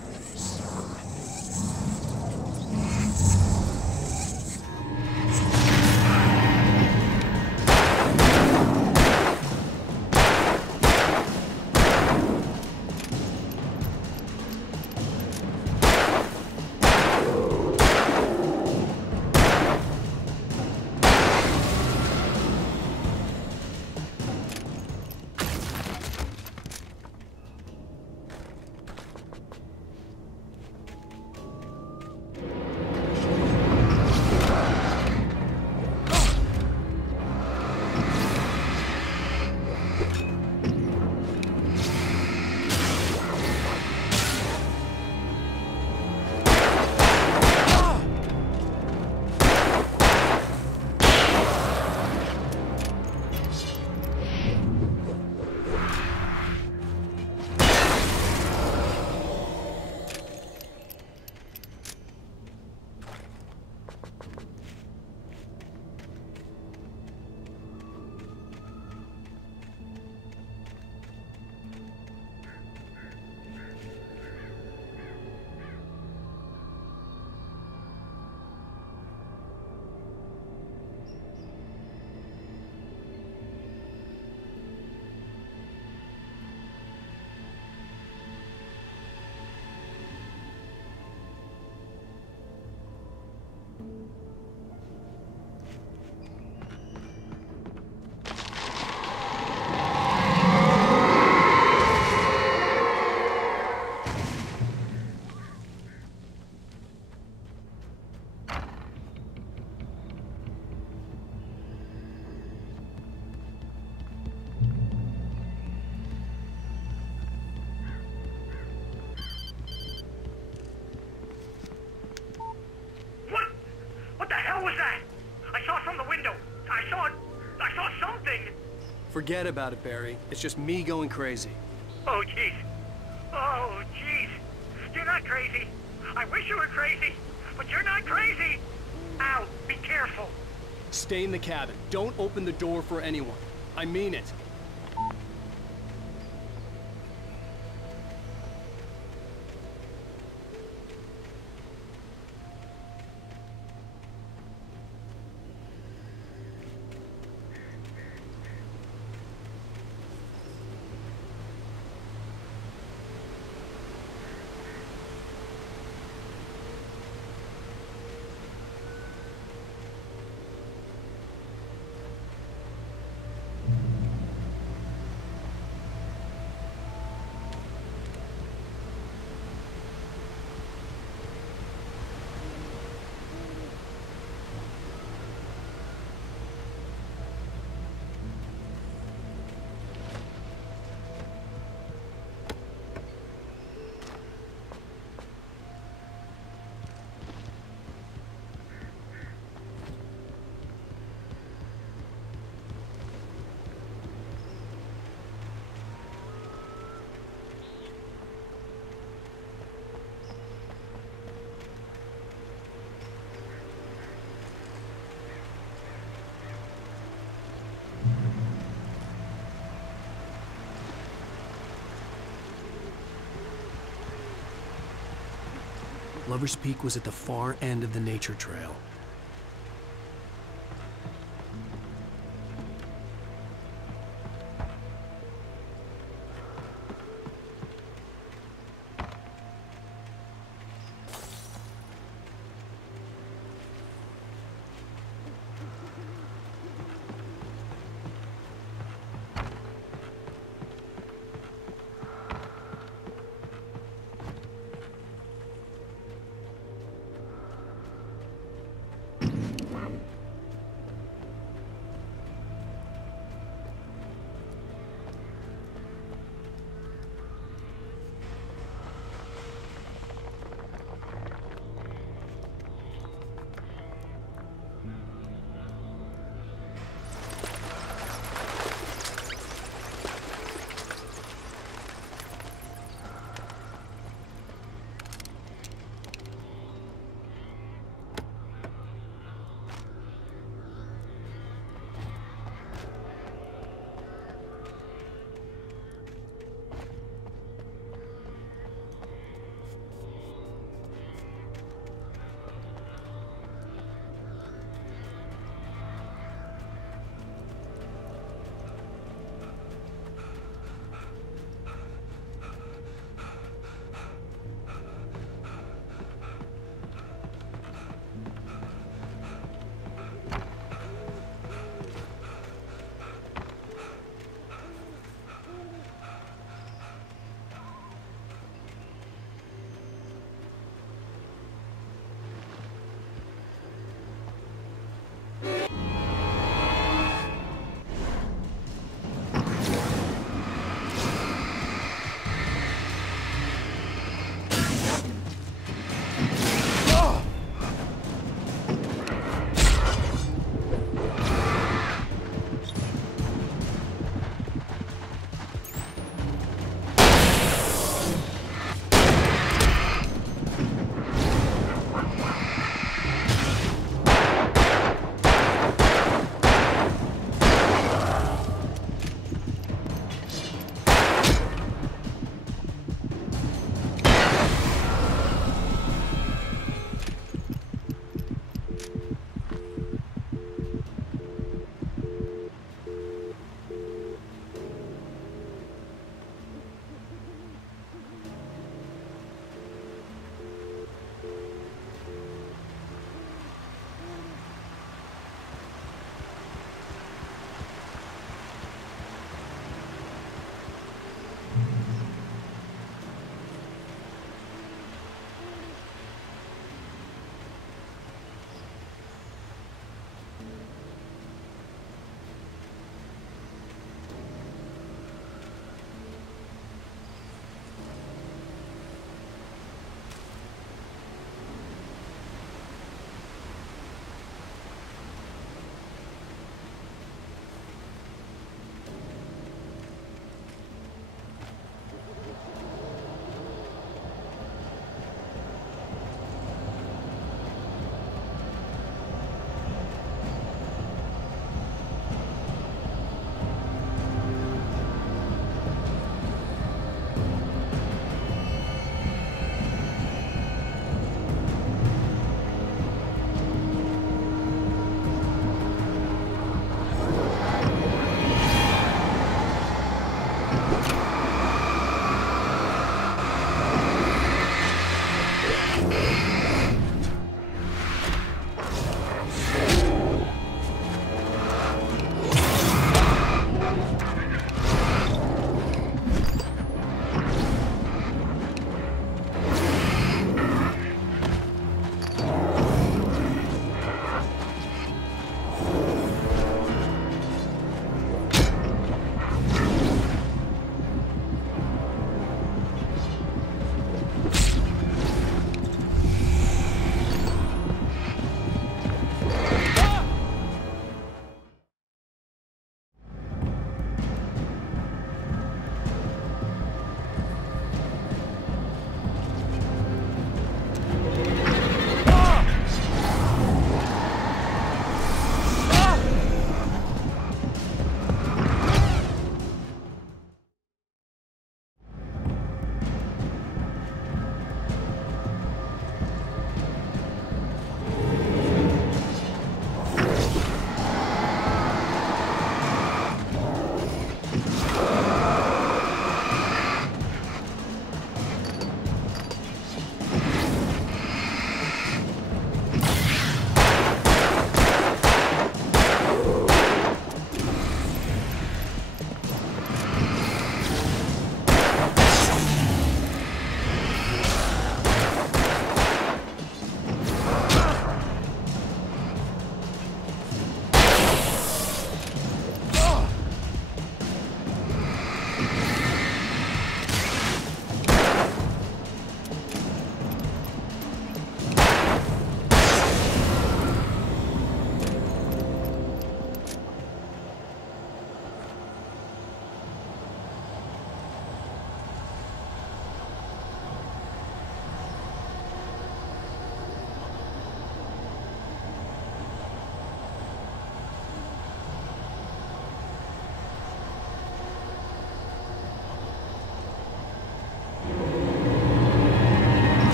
Forget about it, Barry. It's just me going crazy. Oh, jeez. Oh, jeez. You're not crazy. I wish you were crazy, but you're not crazy. Ow, be careful. Stay in the cabin. Don't open the door for anyone. I mean it. Lover's Peak was at the far end of the nature trail.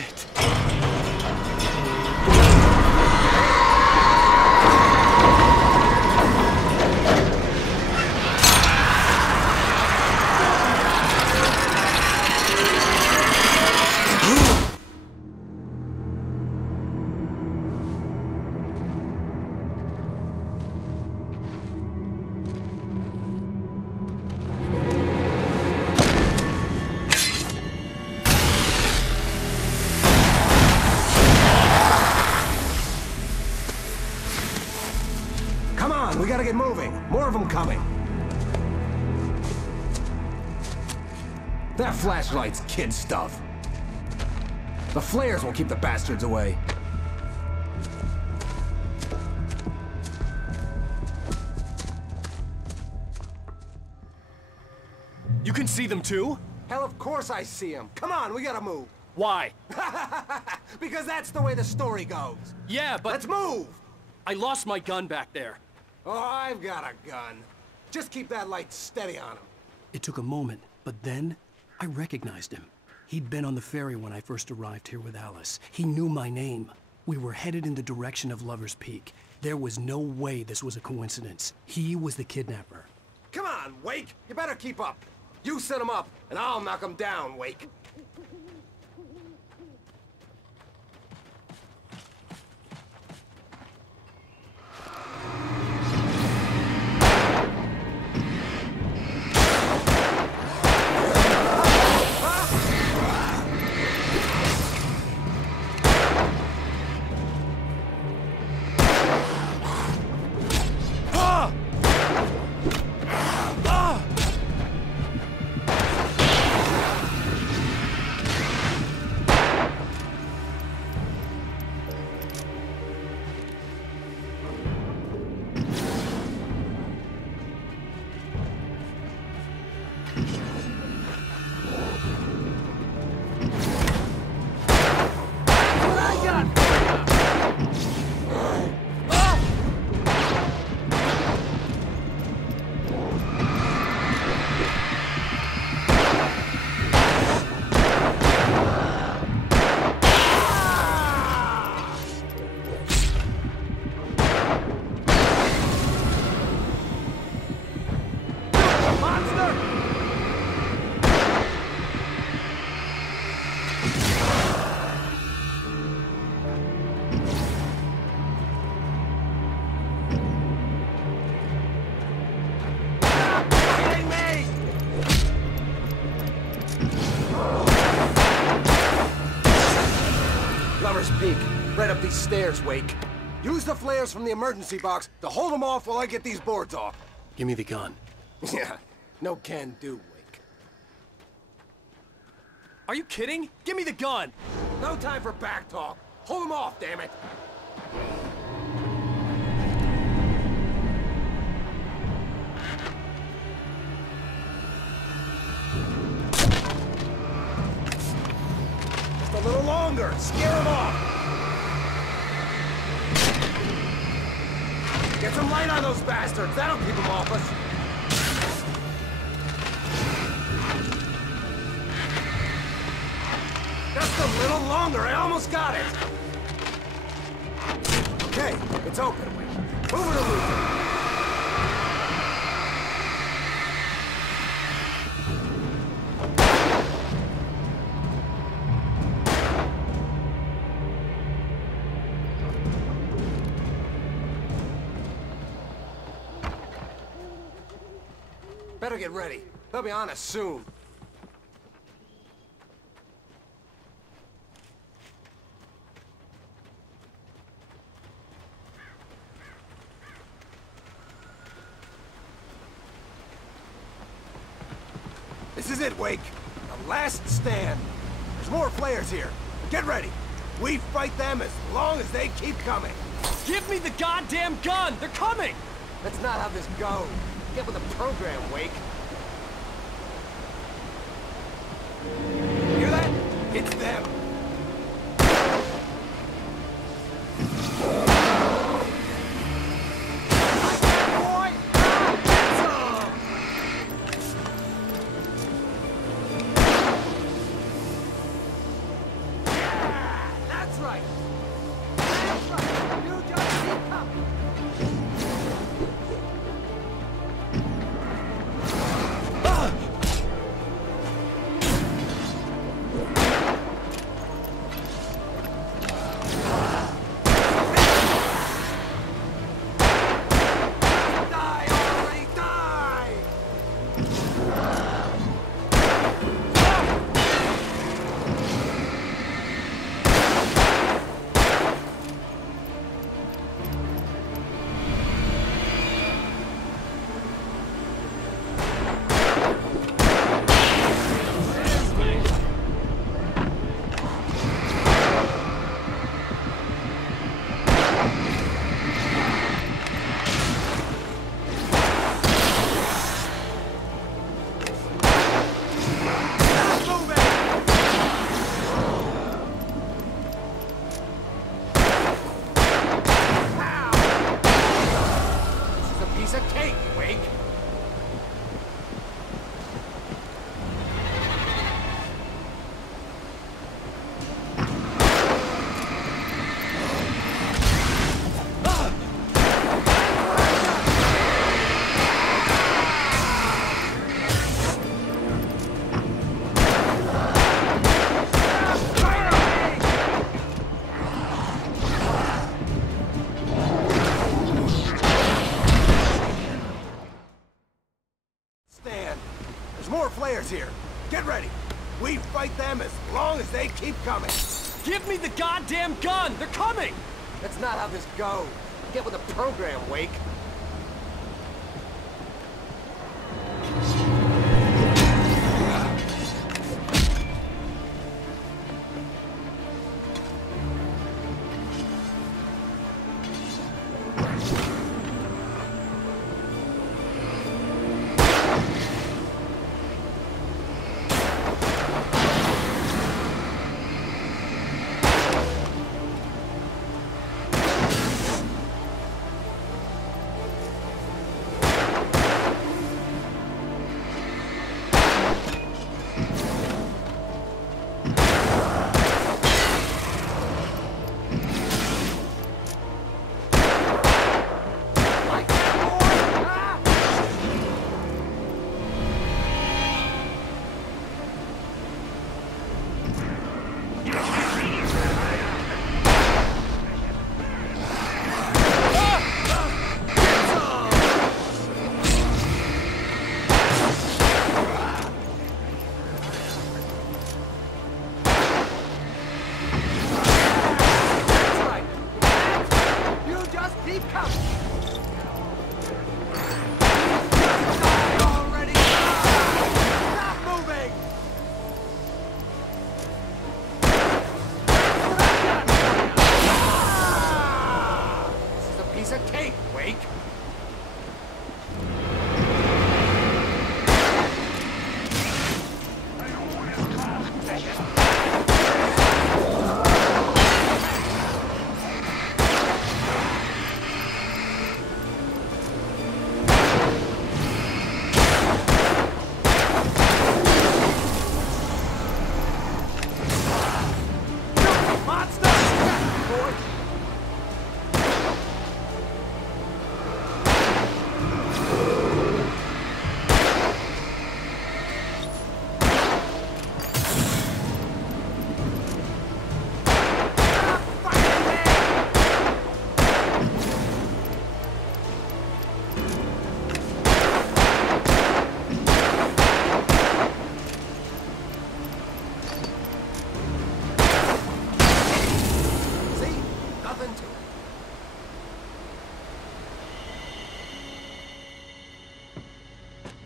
Shit. We gotta get moving. More of them coming. That flashlight's kid stuff. The flares won't keep the bastards away. You can see them too? Hell, of course I see them. Come on, we gotta move. Why? Because that's the way the story goes. Yeah, but... Let's move! I lost my gun back there. Oh, I've got a gun. Just keep that light steady on him. It took a moment, but then I recognized him. He'd been on the ferry when I first arrived here with Alice. He knew my name. We were headed in the direction of Lover's Peak. There was no way this was a coincidence. He was the kidnapper. Come on, Wake! You better keep up. You set him up, and I'll knock him down, Wake. Lover's Peak. Right up these stairs, Wake. Use the flares from the emergency box to hold them off while I get these boards off. Give me the gun. Yeah, no can do, Wake. Are you kidding? Give me the gun! No time for back talk. Hold them off, damn it! Just a little longer. Scare them off. Get some light on those bastards. That'll keep them off us. Just a little longer. I almost got it. Okay, it's open. Move it or lose it. Better get ready. They'll be on us soon. This is it, Wake. The last stand. There's more flares here. Get ready. We fight them as long as they keep coming. Give me the goddamn gun! They're coming! That's not how this goes. Get with the program, Wake. Hear that? It's them. here. Get ready. We fight them as long as they keep coming. Give me the goddamn gun! They're coming! That's not how this goes. Get with the program, Wake.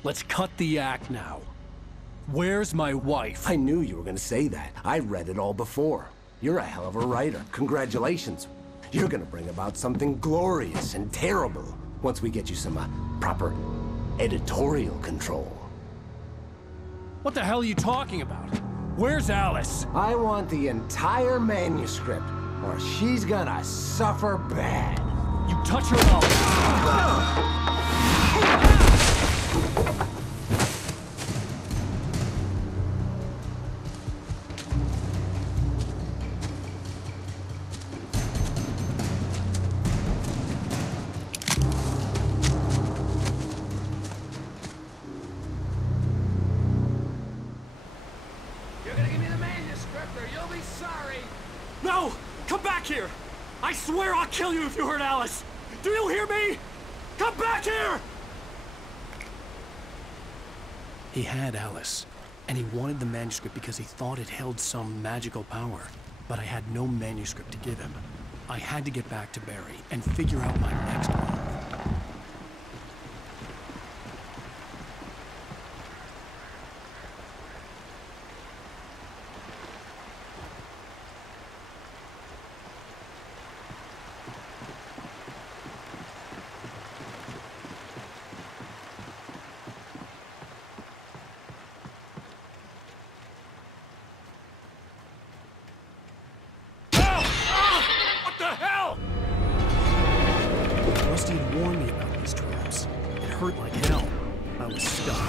Let's cut the act now. Where's my wife? I knew you were gonna say that. I read it all before. You're a hell of a writer. Congratulations. You're gonna bring about something glorious and terrible once we get you some proper editorial control. What the hell are you talking about? Where's Alice? I want the entire manuscript, or she's gonna suffer bad. You touch her up. No! Come back here! I swear I'll kill you if you hurt Alice! Do you hear me? Come back here! He had Alice, and he wanted the manuscript because he thought it held some magical power. But I had no manuscript to give him. I had to get back to Barry and figure out my next move. Rusty had warned me about these traps. It hurt like hell. I was stuck.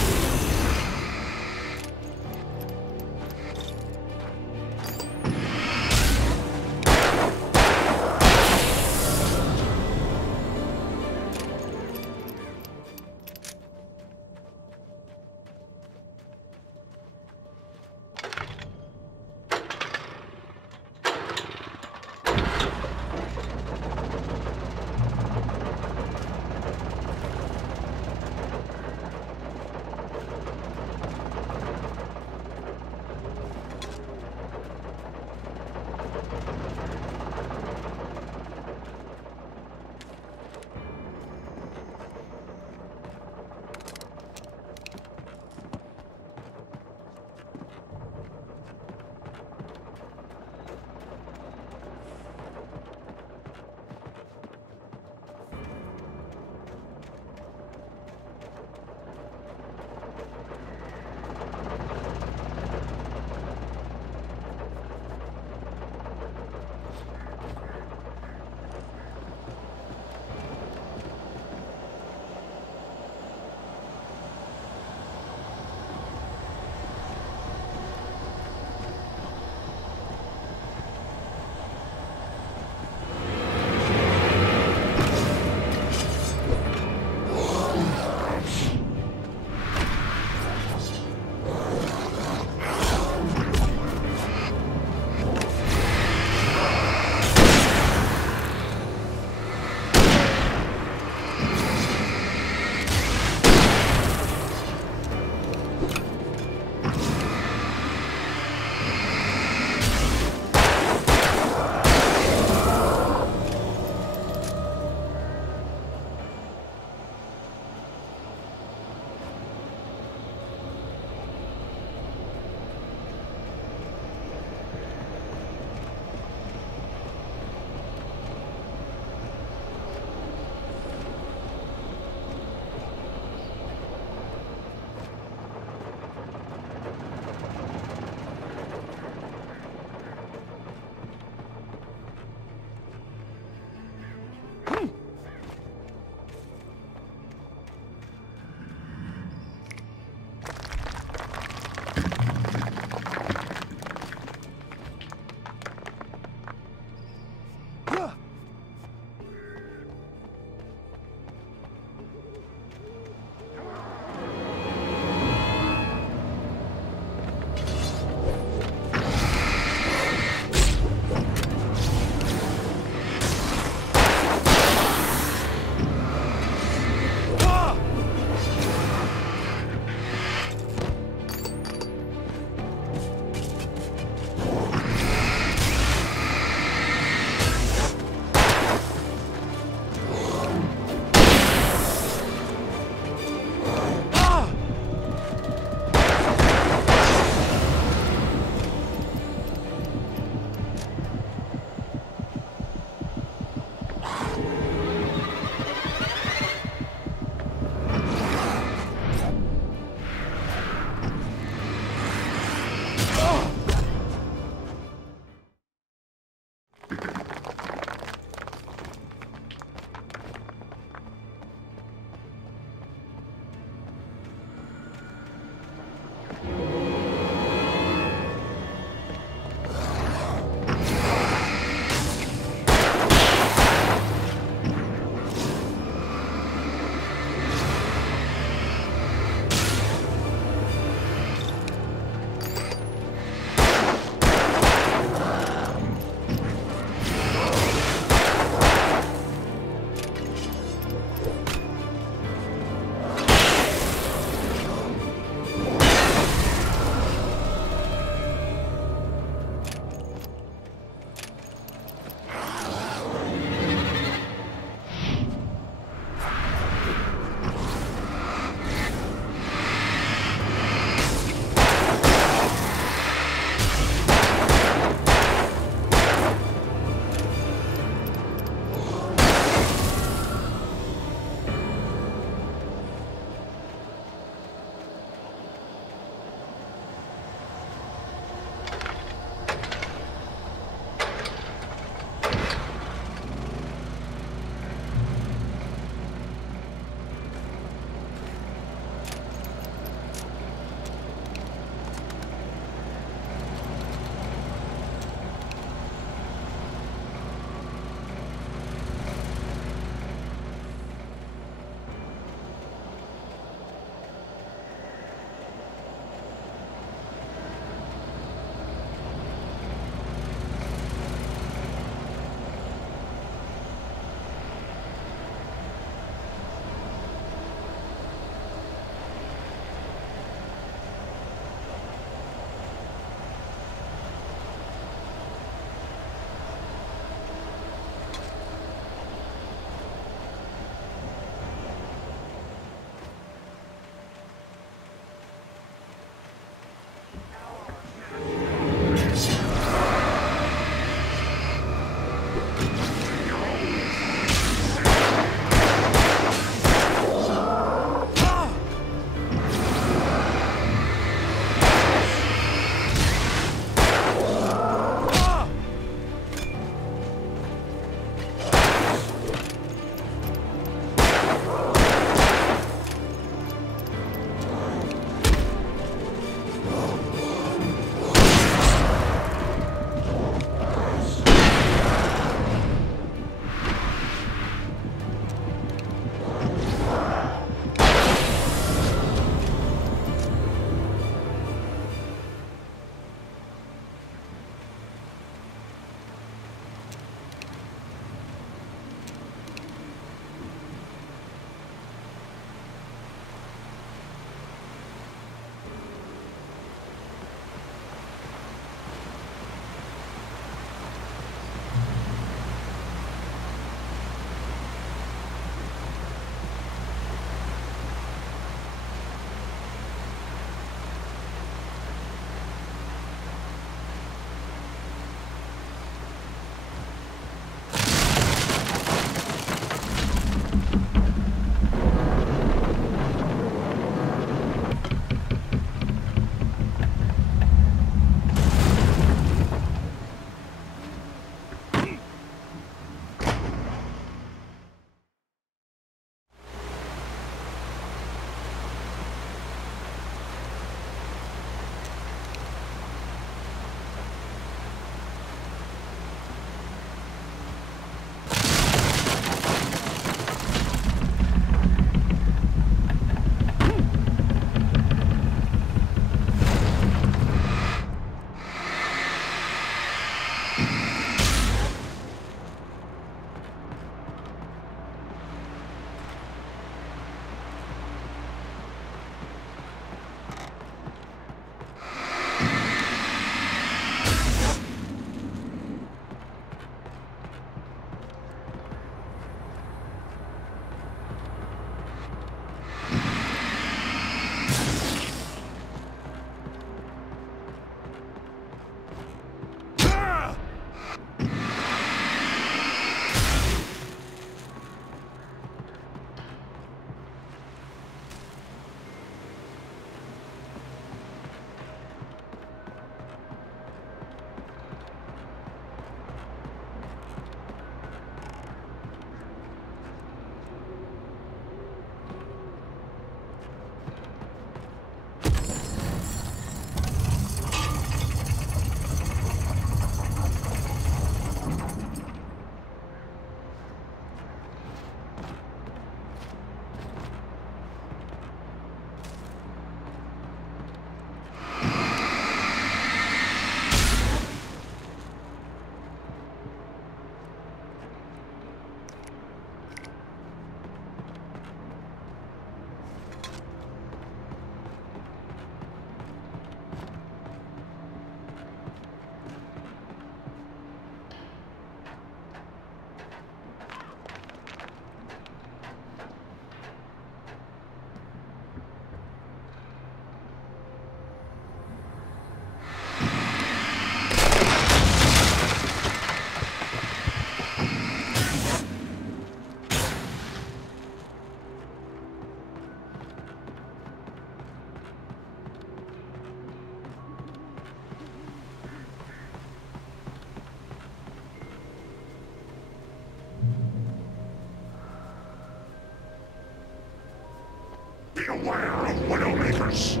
Yes.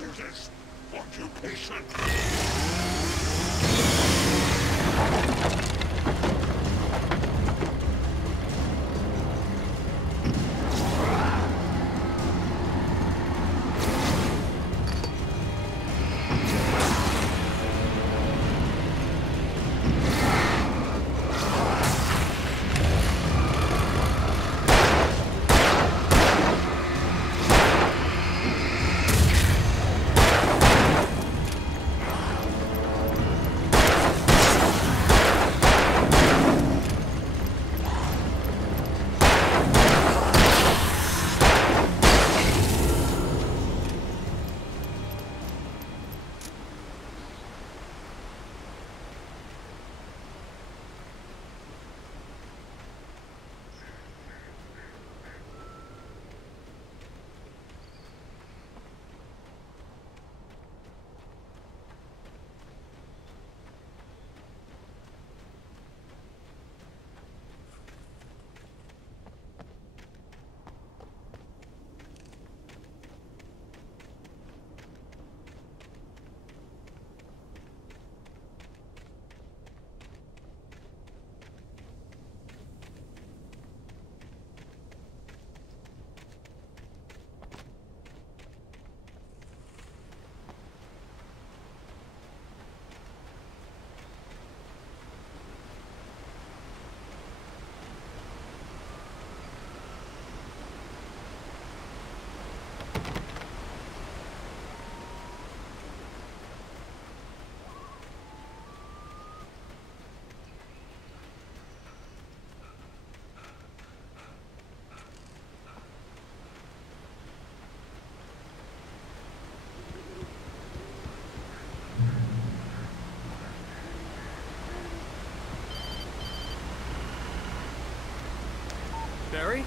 hazardous occupation. Barry?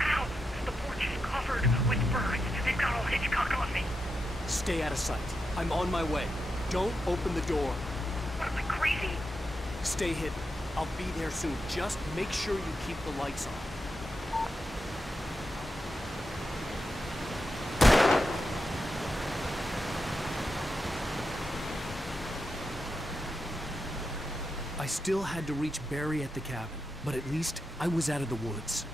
Ow! The porch is covered with birds. They've got all Hitchcock on me. Stay out of sight. I'm on my way. Don't open the door. What, am I crazy? Stay hidden. I'll be there soon. Just make sure you keep the lights on. I still had to reach Barry at the cabin, but at least I was out of the woods.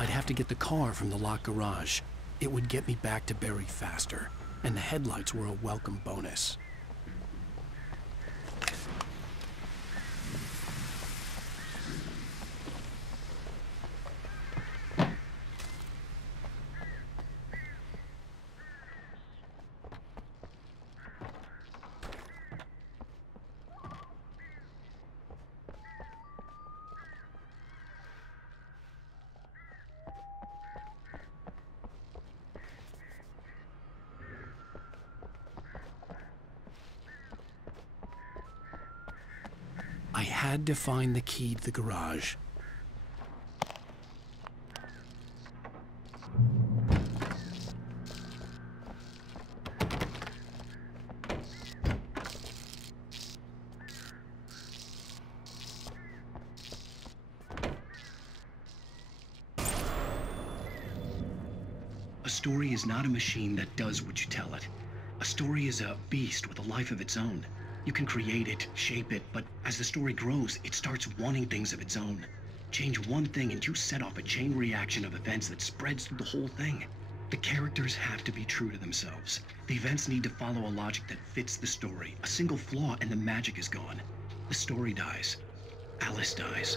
I'd have to get the car from the locked garage. It would get me back to Barry faster, and the headlights were a welcome bonus. I had to find the key to the garage. A story is not a machine that does what you tell it. A story is a beast with a life of its own. You can create it, shape it, but as the story grows, it starts wanting things of its own. Change one thing and you set off a chain reaction of events that spreads through the whole thing. The characters have to be true to themselves. The events need to follow a logic that fits the story. A single flaw and the magic is gone. The story dies. Alice dies.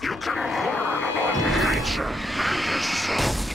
You can learn about nature and yourself.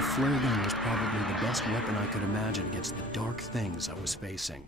The flare gun was probably the best weapon I could imagine against the dark things I was facing.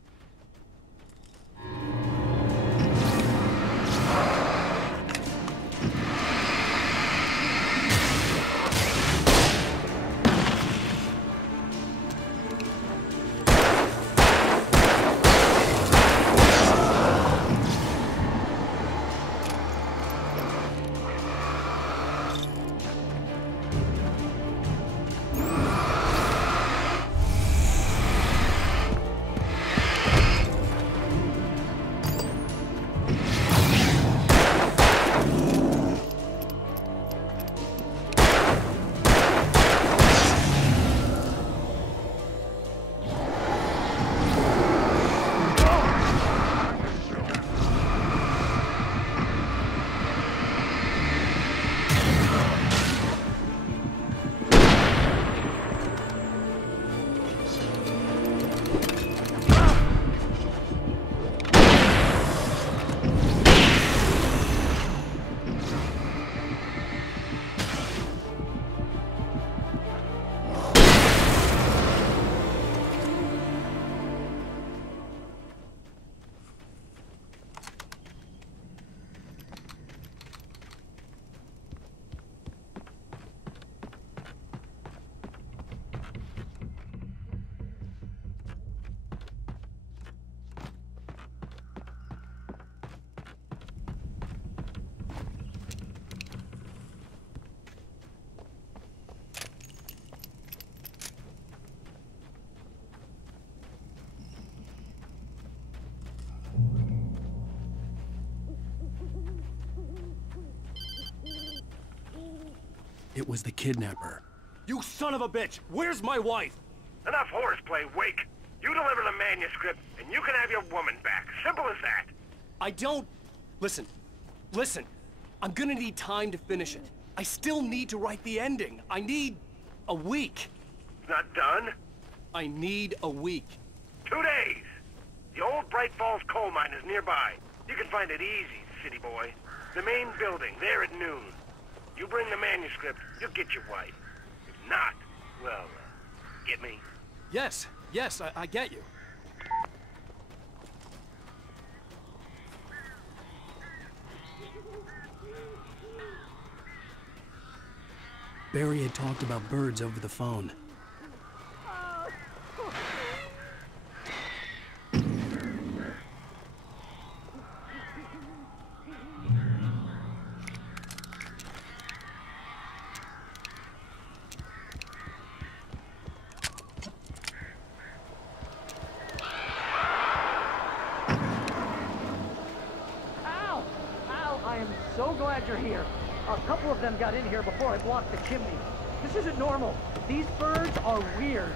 It was the kidnapper. You son of a bitch! Where's my wife? Enough horseplay, Wake. You deliver the manuscript, and you can have your woman back. Simple as that. I don't... Listen. Listen. I'm gonna need time to finish it. I still need to write the ending. I need... a week. It's not done? I need a week. 2 days. The old Bright Falls coal mine is nearby. You can find it easy, city boy. The main building, there at noon. You bring the manuscript, you'll get your wife. If not, well, get me? Yes, I get you. Barry had talked about birds over the phone. So glad you're here. A couple of them got in here before I blocked the chimney. This isn't normal. These birds are weird.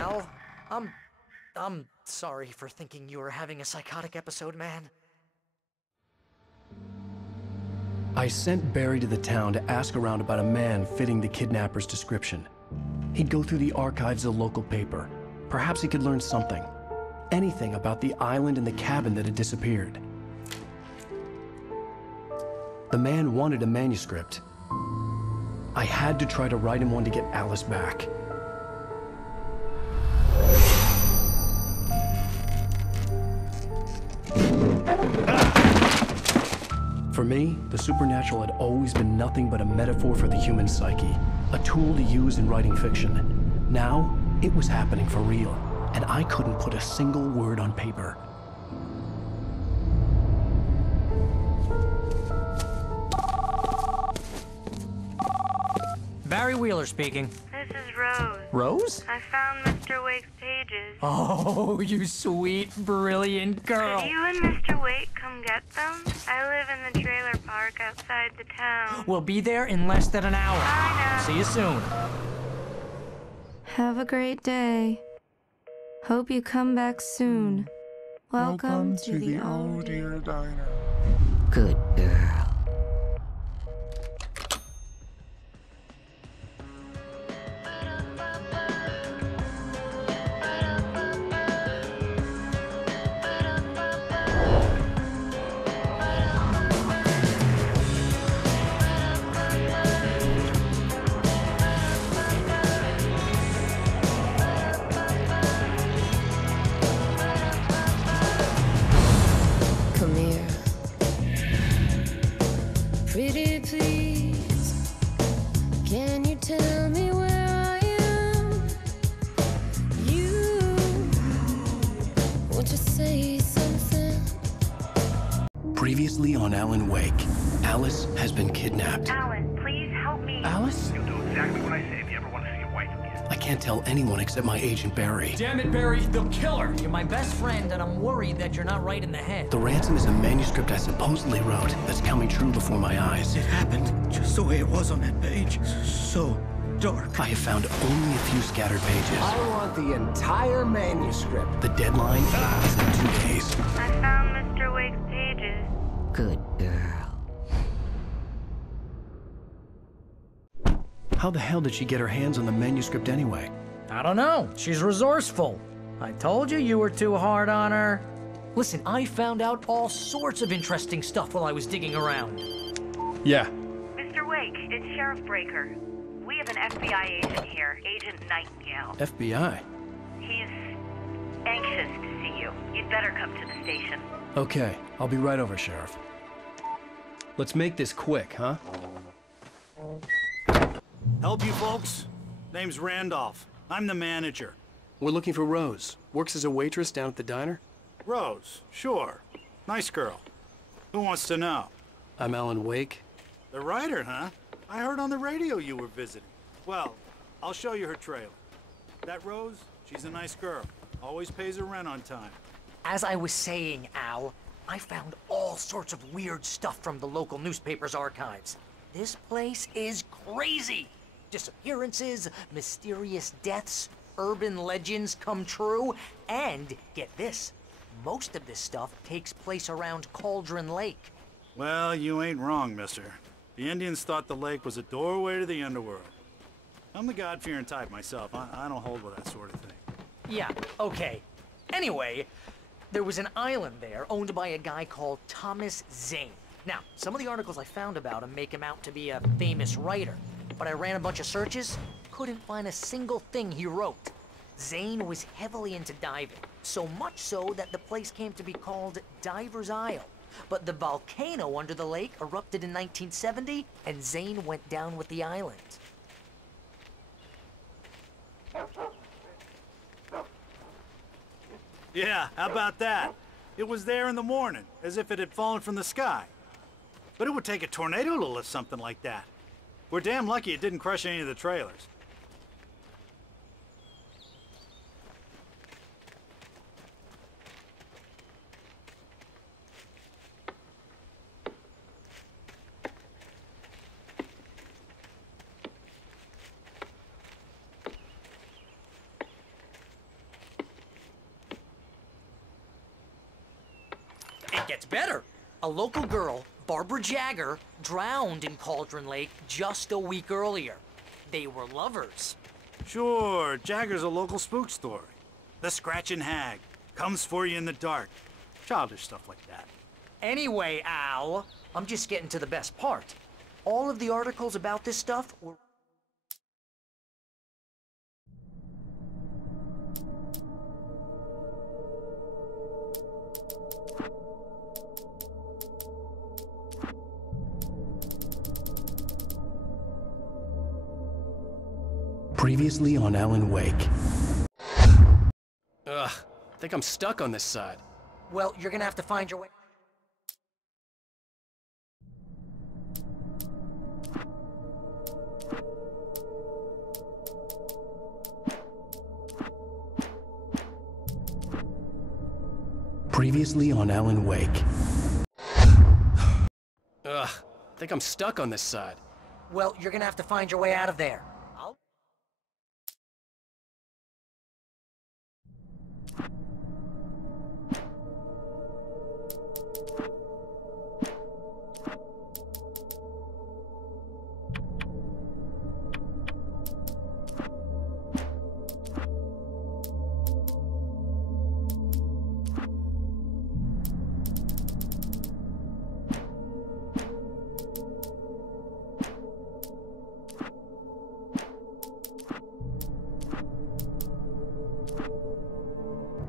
Al. I'm sorry for thinking you were having a psychotic episode, man. I sent Barry to the town to ask around about a man fitting the kidnapper's description. He'd go through the archives of the local paper. Perhaps he could learn something. Anything about the island and the cabin that had disappeared. The man wanted a manuscript. I had to try to write him one to get Alice back. For me, the supernatural had always been nothing but a metaphor for the human psyche, a tool to use in writing fiction. Now, it was happening for real, and I couldn't put a single word on paper. Barry Wheeler speaking. This is Rose. Rose? I found Mr. Wake's pages. Oh, you sweet, brilliant girl. Could you and Mr. Wake come get them? I live in the trailer park outside the town. We'll be there in less than an hour. I know. See you soon. Have a great day. Hope you come back soon. Welcome to the Oh Dear Diner. Good girl. Come here. Pretty please, can you tell me where I am? You, won't you say something? Previously on Alan Wake, Alice has been kidnapped. Alan, please help me. Alice? You'll do exactly what I say if you ever want to see your wife again. I can't tell anyone except my agent Barry. Damn it, Barry, they'll kill her. You're my best friend, and I'm worried that you're not right in the head. The ransom is a manuscript I supposedly wrote that's coming true before my eyes. It happened just the way it was on that page. So dark. I have found only a few scattered pages. I want the entire manuscript. The deadline is in 2 days. I found Mr. Wake's pages. Good girl. How the hell did she get her hands on the manuscript anyway? I don't know. She's resourceful. I told you were too hard on her. Listen, I found out all sorts of interesting stuff while I was digging around. Yeah. Mr. Wake, it's Sheriff Breaker. We have an FBI agent here, Agent Nightingale. FBI? He's anxious to see you. You'd better come to the station. Okay, I'll be right over, Sheriff. Let's make this quick, huh? Help you folks? Name's Randolph. I'm the manager. We're looking for Rose. Works as a waitress down at the diner. Rose, sure. Nice girl. Who wants to know? I'm Alan Wake. The writer, huh? I heard on the radio you were visiting. Well, I'll show you her trailer. That Rose, she's a nice girl. Always pays her rent on time. As I was saying, Al, I found all sorts of weird stuff from the local newspaper's archives. This place is crazy. Disappearances, mysterious deaths, urban legends come true, and get this, most of this stuff takes place around Cauldron Lake. Well, you ain't wrong, mister. The Indians thought the lake was a doorway to the underworld. I'm the God-fearing type myself. I don't hold with that sort of thing. Yeah, okay. Anyway, there was an island there owned by a guy called Thomas Zane. Now, some of the articles I found about him make him out to be a famous writer, but I ran a bunch of searches, couldn't find a single thing he wrote. Zane was heavily into diving, so much so that the place came to be called Diver's Isle. But the volcano under the lake erupted in 1970, and Zane went down with the island. Yeah, how about that? It was there in the morning, as if it had fallen from the sky. But it would take a tornado to lift something like that. We're damn lucky it didn't crush any of the trailers. Gets better. A local girl, Barbara Jagger, drowned in Cauldron Lake just a week earlier. They were lovers. Sure, Jagger's a local spook story. The Scratching Hag comes for you in the dark. Childish stuff like that. Anyway, Al, I'm just getting to the best part. All of the articles about this stuff were... Previously on Alan Wake. Ugh, I think I'm stuck on this side. Well, you're gonna have to find your way... Previously on Alan Wake. Ugh, I think I'm stuck on this side. Well, you're gonna have to find your way out of there.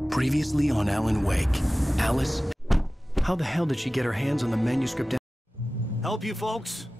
Previously on Alan Wake. Alice? How the hell did she get her hands on the manuscript? Help you folks?